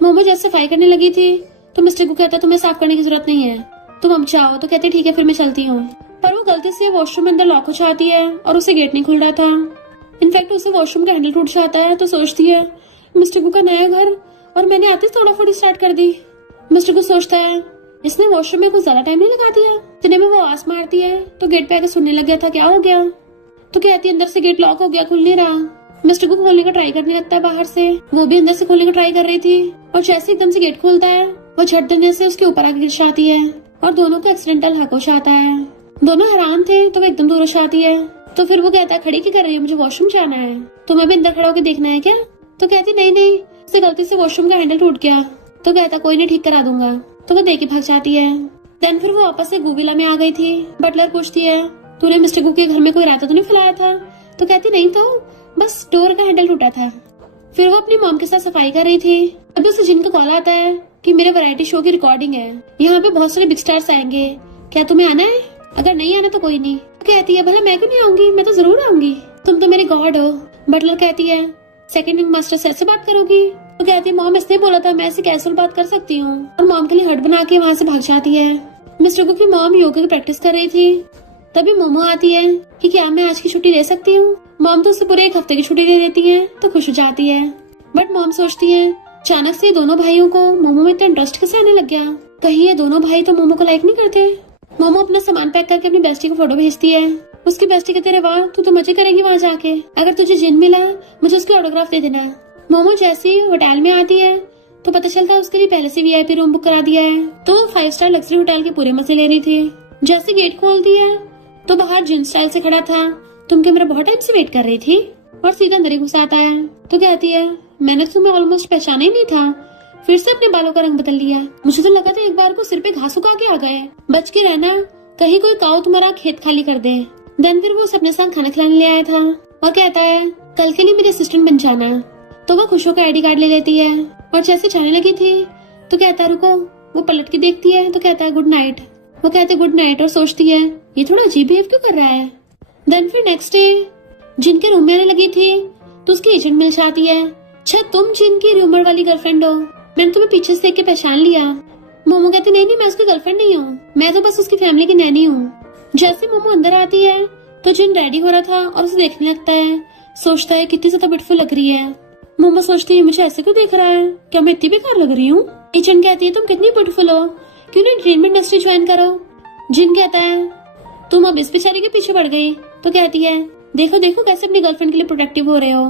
मोमो जब सफाई करने लगी थी तो मिस्टर को कहता तुम्हें साफ करने की जरूरत नहीं है, तुम अब जाओ। तो कहती ठीक है फिर मैं चलती हूँ। पर वो गलती से वॉशरूम में अंदर लॉक हो जाती है और उसे गेट नहीं खुल रहा था। इनफैक्ट उसे वॉशरूम का हैंडल टूट जाता है तो सोचती है मिस्टर गो का नया घर और मैंने आते थोड़ा फोड़ी स्टार्ट कर दी। मिस्टर को सोचता है इसने वॉशरूम में कुछ ज्यादा टाइम नहीं लगा दिया। इतने में वो आवाज मारती है तो गेट पे आके सुनने लग गया था क्या हो गया। तो कहती है अंदर से गेट लॉक हो गया, खुल नहीं रहा। मिस्टर को खोलने का ट्राई करने लगता है बाहर से, वो भी अंदर से खोलने का ट्राई कर रही थी और जैसे एकदम से गेट खुलता है वो झट देने से उसके ऊपर आके गिर जाती है और दोनों का एक्सीडेंटल हक हो जाता है। दोनों हैरान थे तो वो एकदम दूर हो जाती है। तो फिर वो कहता है खड़ी क्या कर रही है, मुझे वॉशरूम जाना है, तुम्हें भी अंदर खड़ा होकर देखना है क्या। तो कहती नहीं नहीं, उससे गलती से वॉशरूम का हैंडल टूट गया। तो कहता कोई नहीं ठीक करा दूंगा। तो वो देके भाग जाती है। देन फिर वो वापस से गूविला में आ गई थी। बटलर पूछती है तूने मिस्टर गो के घर में कोई रायता तो नहीं फैलाया था। तो कहती नहीं तो बस डोर का हैंडल टूटा था। फिर वो अपनी मॉम के साथ सफाई कर रही थी। अभी उसे जिन का कॉल आता है कि मेरे वैरायटी शो की रिकॉर्डिंग है, यहाँ पे बहुत सारे बिग स्टार्स आएंगे, क्या तुम्हें आना है, अगर नहीं आना तो कोई नहीं। तो कहती है भला मैं क्यों नहीं आऊंगी, मैं तो जरूर आऊंगी, तुम तो मेरी गॉड हो। बटलर कहती है सेकंड विंग मास्टर से ऐसे बात करोगी। तो कहती है मॉम इसने बोला था मैं ऐसे कैसे बात कर सकती हूँ, और मॉम के लिए हट बना के वहाँ से भाग जाती है। मिस्टर को की मॉम योगा की प्रैक्टिस कर रही थी। तभी मोमो आती है कि क्या मैं आज की छुट्टी ले सकती हूँ। मॉम तो उसे पूरे 1 हफ्ते की छुट्टी दे देती है तो खुश हो जाती है। बट मॉम सोचती है अचानक से दोनों भाइयों को मोमो में इतना इंटरेस्ट कैसे आने लग गया, कहीं ये दोनों भाई तो मोमो को लाइक नहीं करते। मोमो अपना सामान पैक करके अपनी बेस्टी को फोटो भेजती है। उसकी बेस्टी कहती है वाह तू तो मजे करेगी वहाँ जाके, अगर तुझे जिन मिला मुझे उसकी ऑटोग्राफ दे देना। मोमो जैसे ही होटल में आती है तो पता चलता है उसके लिए पहले से VIP रूम बुक करा दिया है। तो वो 5 स्टार लग्जरी होटल के पूरे मजे ले रही थी। जैसे गेट खोलती है तो बाहर जिन स्टाइल से खड़ा था, तुम क्या मेरा बहुत टाइम से वेट कर रही थी, और सीधा अंदर ही घुस आता है। तो कहती है मैंने तुम्हें ऑलमोस्ट पहचाना ही नहीं था, फिर से अपने बालों का रंग बदल लिया, मुझे तो लगा था एक बार को सिर पे घास उगा के आ गए, बच के रहना कहीं कोई काऊ तुम्हारा खेत खाली कर दे। देन फिर वो अपने साथ खाना खिलाने ले आया था और कहता है कल के लिए मेरे असिस्टेंट बन जाना। तो वो खुश होकर ID कार्ड ले लेती है और जैसे जाने लगी थी तो कहता है रुको। वो पलट के देखती है तो कहता है गुड नाइट। वो कहते गुड नाइट और सोचती है ये थोड़ा अजीब बिहेव क्यों कर रहा है। देन फिर नेक्स्ट डे जिनके रूम में आने लगी थी तो उसकी एजेंट मिल जाती है। अच्छा तुम जिनकी रूमर वाली गर्लफ्रेंड हो, मैंने तुम्हें पीछे से देख के पहचान लिया। मोमो कहती नहीं नहीं मैं उसकी गर्लफ्रेंड नहीं हूँ, मैं तो बस उसकी फैमिली की नैनी हूँ। जैसे मोमो अंदर आती है तो जिन रेडी हो रहा था और उसे देखने लगता है, सोचता है कितनी ज्यादा ब्यूटीफुल लग रही है। मोमो सोचती है मुझे ऐसे क्यों देख रहा है, क्या मैं इतनी बेकार लग रही हूँ। एजेंट कहती है तुम कितनी ब्यूटीफुल हो, क्यों नहीं एंटरटेनमेंट इंडस्ट्री ज्वाइन करो। जिन कहता है तुम अब इस बेचारी के पीछे पड़ गई। तो कहती है देखो देखो कैसे अपनी गर्लफ्रेंड के लिए प्रोटेक्टिव हो रहे हो।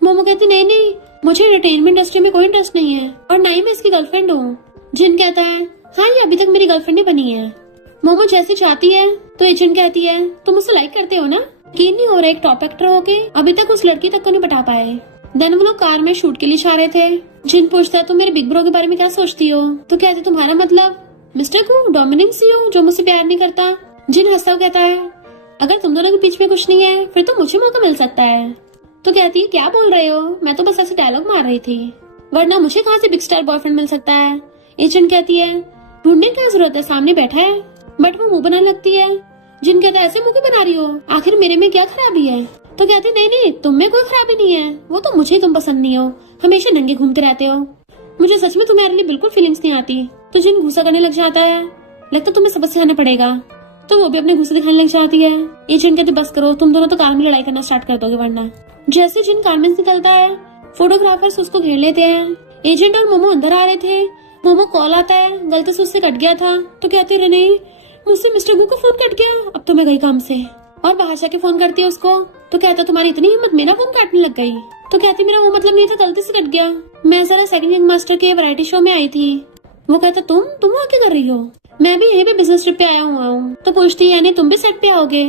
मोमो कहती नहीं नहीं मुझे एंटरटेनमेंट इंडस्ट्री में कोई इंटरेस्ट नहीं है और ना ही मैं इसकी गर्लफ्रेंड हूँ। जिन कहता है हाँ ये अभी तक मेरी गर्लफ्रेंड ही बनी है। मोमो जैसे चाहती है तो एजेंट कहती है तुम उसे लाइक करते हो ना, यकीन नहीं हो रहा एक टॉप एक्टर होके अभी तक उस लड़की तक को नहीं बता पाए। देन वो लोग कार में शूट के लिए जा रहे थे। जिन पूछता है तुम मेरे बिग ब्रो के बारे में क्या सोचती हो। तो कहते तुम्हारा मतलब मिस्टर को डोमिनेंस हो जो मुझसे प्यार नहीं करता। जिन हंसता कहता है अगर तुम दोनों के बीच में कुछ नहीं है फिर तो मुझे मौका मिल सकता है। तो कहती है क्या बोल रहे हो, मैं तो बस ऐसे डायलॉग मार रही थी, वरना मुझे कहाँ से बिग स्टार बॉयफ्रेंड मिल सकता है। एजेंट कहती है ढूंढने की जरूरत है, सामने बैठा है। बट वो मुंह बनाने लगती है। जिन कहता है ऐसे मुंह क्यों बना रही हो, आखिर मेरे में क्या खराबी है। तो कहती नहीं नहीं तुम में कोई खराबी नहीं है, वो तो मुझे तुम पसंद नहीं हो, हमेशा नंगे घूमते रहते हो, मुझे सच में तुम्हारे लिए बिल्कुल फीलिंग्स नहीं आती। तो जिन गुस्सा करने लग जाता है, लगता तुम्हें सबक सिखाना पड़ेगा। तो वो भी अपने गुस्से दिखाने लग जाती है। एजेंट कहते बस करो, तुम दोनों तो कार में लड़ाई करना स्टार्ट कर दोगे वरना। जैसे जिन कार में निकलता है फोटोग्राफर्स उसको घेर लेते हैं। एजेंट और मोमो अंदर आ रहे थे। मोमो कॉल आता है, गलती से उससे कट गया था। तो कहते रहे नहीं मुझसे मिस्टर गू का फोन कट गया, अब तो मैं गई काम से। और बाहर जाके फोन करती है उसको तो कहता तुम्हारी इतनी हिम्मत, मेरा फोन काटने लग गई। तो कहती मेरा वो मतलब नहीं था, गलती से कट गया, मैं जरा सेकंड यंग मास्टर के वैरायटी शो में आई थी। वो कहता तुम वहाँ क्या कर रही हो? मैं भी यहीं पे बिजनेस ट्रिप पे आया हुआ हूँ। तो पूछती है यानी तुम भी सेट पे आओगे?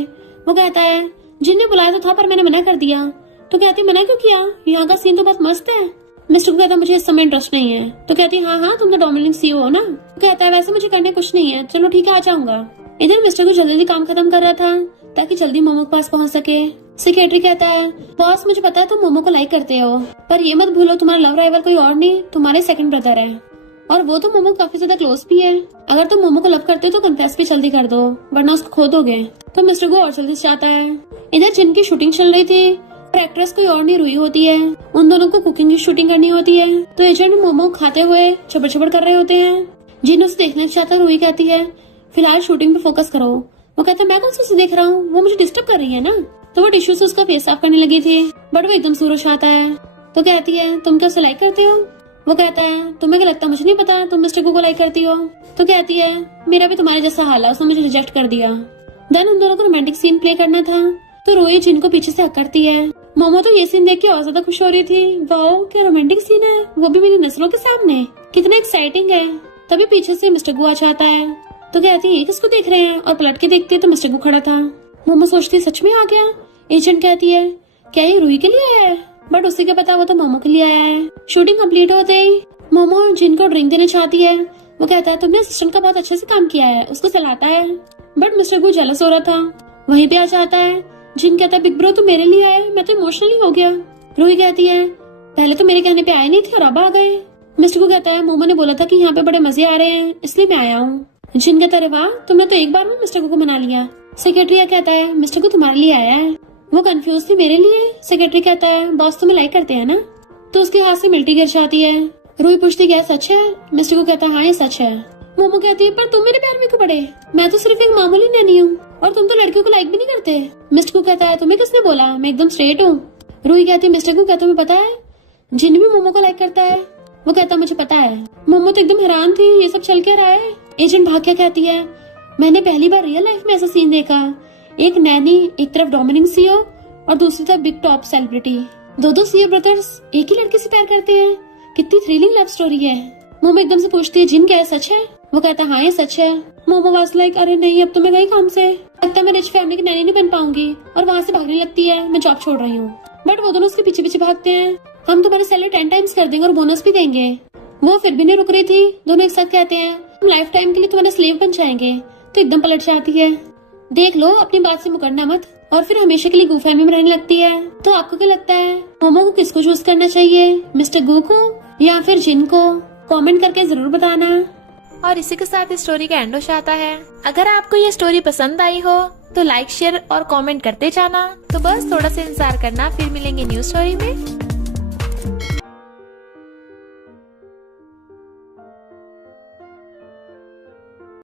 वो कहता है जिनने बुलाया तो था पर मैंने मना कर दिया। तो कहती मना क्यों किया, यहाँ का सीन तो बहुत मस्त है। मिस्टर को कहता मुझे इस समय इंटरेस्ट नहीं है। तो कहती हाँ तुम तो डोमिनिक सीईओ हो ना। तो कहता है वैसे मुझे करने कुछ नहीं है, चलो ठीक है आ जाऊंगा। इधर मिस्टर को जल्दी काम खत्म कर रहा था ताकि जल्दी मोमो के पास पहुंच सके। सेक्रेटरी कहता है बॉस मुझे पता है तुम मोमो को लाइक करते हो, पर ये मत भूलो तुम्हारा लव राइवल कोई और नहीं, तुम्हारे सेकंड ब्रदर है, और वो तो मोमो काफी ज्यादा क्लोज भी है। अगर तुम मोमो को लव करते हो तो कन्फेस भी जल्दी कर दो, वरना उसको खो दोगे। तो मिस्टर को और जल्दी से आता है। इधर जिनकी शूटिंग चल रही थी और एक्ट्रेस कोई और नहीं रुई होती है, उन दोनों को कुकिंग की शूटिंग करनी होती है। तो एजेंट मोमो खाते हुए छबड़ छबड़ कर रहे होते हैं। जिन उसे देखने चाहता रुई कहती है फिलहाल शूटिंग पे फोकस करो। वो कहता मैं कौन सा उसे देख रहा हूँ, वो मुझे डिस्टर्ब कर रही है ना। तो वो टिश्यू से उसका फेस साफ करने लगी थी, बट वो एकदम सूरज आता है। तो कहती है तुम क्या उसे लाइक करते हो? वो कहता है तुम्हें क्या लगता, मुझे नहीं पता तुम मिस्टर को लाइक करती हो। तो कहती है मेरा भी तुम्हारे जैसा हाल है, उसने मुझे रिजेक्ट कर दिया। देन उन दोनों को रोमांटिक सीन प्ले करना था। तो रोई जिनको पीछे से हक करती है। मोमो तो ये सीन देख के और ज्यादा खुश हो रही थी, वाओ क्या रोमांटिक सीन है, वो भी मेरी नजरों के सामने, कितना एक्साइटिंग है। तभी पीछे से मिस्टर गु आ जाता है। तो कहती है ये किसको देख रहे हैं, और पलट के देखती है तो मिस्टर गु खड़ा था। मोमो सोचती है सच में आ गया। एजेंट कहती है क्या ये रूही के लिए आया है, बट उसी का पता वो तो मोमो के लिए आया है। शूटिंग कंप्लीट होते ही मोमो जिनको ड्रिंक देना चाहती है। वो कहता है तुमने असिस्टेंट का बहुत अच्छे से काम किया है, उसको सलाहता है। बट मिस्टर गु जेलस हो रहा था। वहीं पे आ जाता है। जिन कहता है बिग ब्रो तुम मेरे लिए आए, मैं तो इमोशनली हो गया। रूही कहती है पहले तो मेरे कहने पे आए नहीं थे और अब आ गए। मिस्टर गु कहता है मोमो ने बोला था कि यहाँ पे बड़े मजे आ रहे हैं इसलिए मैं आया हूँ। जिन कहता है वाह तुमने तो एक बार में मिस्टर गु को मना लिया। सेक्रेटरी कहता है मिस्टर गु तुम्हारे लिए आया है। वो कंफ्यूज थी मेरे लिए। सेक्रेटरी कहता है बॉस तुम्हें लाइक करते हैं ना। तो उसके हाथ से मिल्टी गिर जाती है। रूही पूछती क्या सच है? मिस्टर को कहता है हाँ ये सच है। मोमो कहती है पर तुम मेरे पैर में क्यों पड़े, मैं तो सिर्फ एक मामूली नैनी हूँ और तुम तो लड़कियों को लाइक भी नहीं करते। मिस्टर को कहता है तुम्हें किसने बोला, मैं एकदम स्ट्रेट हूँ। रूही कहती है मिस्टर को कहता तुम्हें पता है जिन भी मोमो को लाइक करता है। वो कहता मुझे पता है। मोमो तो एकदम हैरान थी ये सब चल क्या रहा है। एजेंट भाग क्या कहती है मैंने पहली बार रियल लाइफ में ऐसा सीन देखा, एक नैनी एक तरफ डोमिनिक सीईओ और दूसरी तरफ बिग टॉप सेलिब्रिटी, दो सीईओ ब्रदर्स एक ही लड़के से प्यार करते हैं, कितनी थ्रिलिंग लव स्टोरी है। मोमो एकदम से पूछती है जिन क्या है सच है? वो कहता है हाँ ये सच है। मोमो वाज लाइक अरे नहीं अब तो मैं गई काम से, लगता है मैं रिच फैमिली की नैनी नहीं बन पाऊंगी, और वहाँ से भागने लगती है मैं जॉब छोड़ रही हूँ। बट वो दोनों उसके पीछे पीछे भागते हैं, हम तुम्हारी सैलरी 10 टाइम्स कर देंगे और बोनस भी देंगे। वो फिर भी नहीं रुक रही थी। दोनों एक साथ कहते हैं हम लाइफ टाइम के लिए तुम्हारे स्लेव बन जाएंगे। तो एकदम पलट जाती है, देख लो अपनी बात से मुकरना मत, और फिर हमेशा के लिए गू फैमिली में रहने लगती है। तो आपको क्या लगता है मोमो को किसको चूज करना चाहिए, मिस्टर गू को या फिर जिन को? कमेंट करके जरूर बताना। और इसी के साथ इस स्टोरी का एंड हो जाता है। अगर आपको ये स्टोरी पसंद आई हो तो लाइक शेयर और कमेंट करते जाना। तो बस थोड़ा सा इंतजार करना, फिर मिलेंगे न्यू स्टोरी में।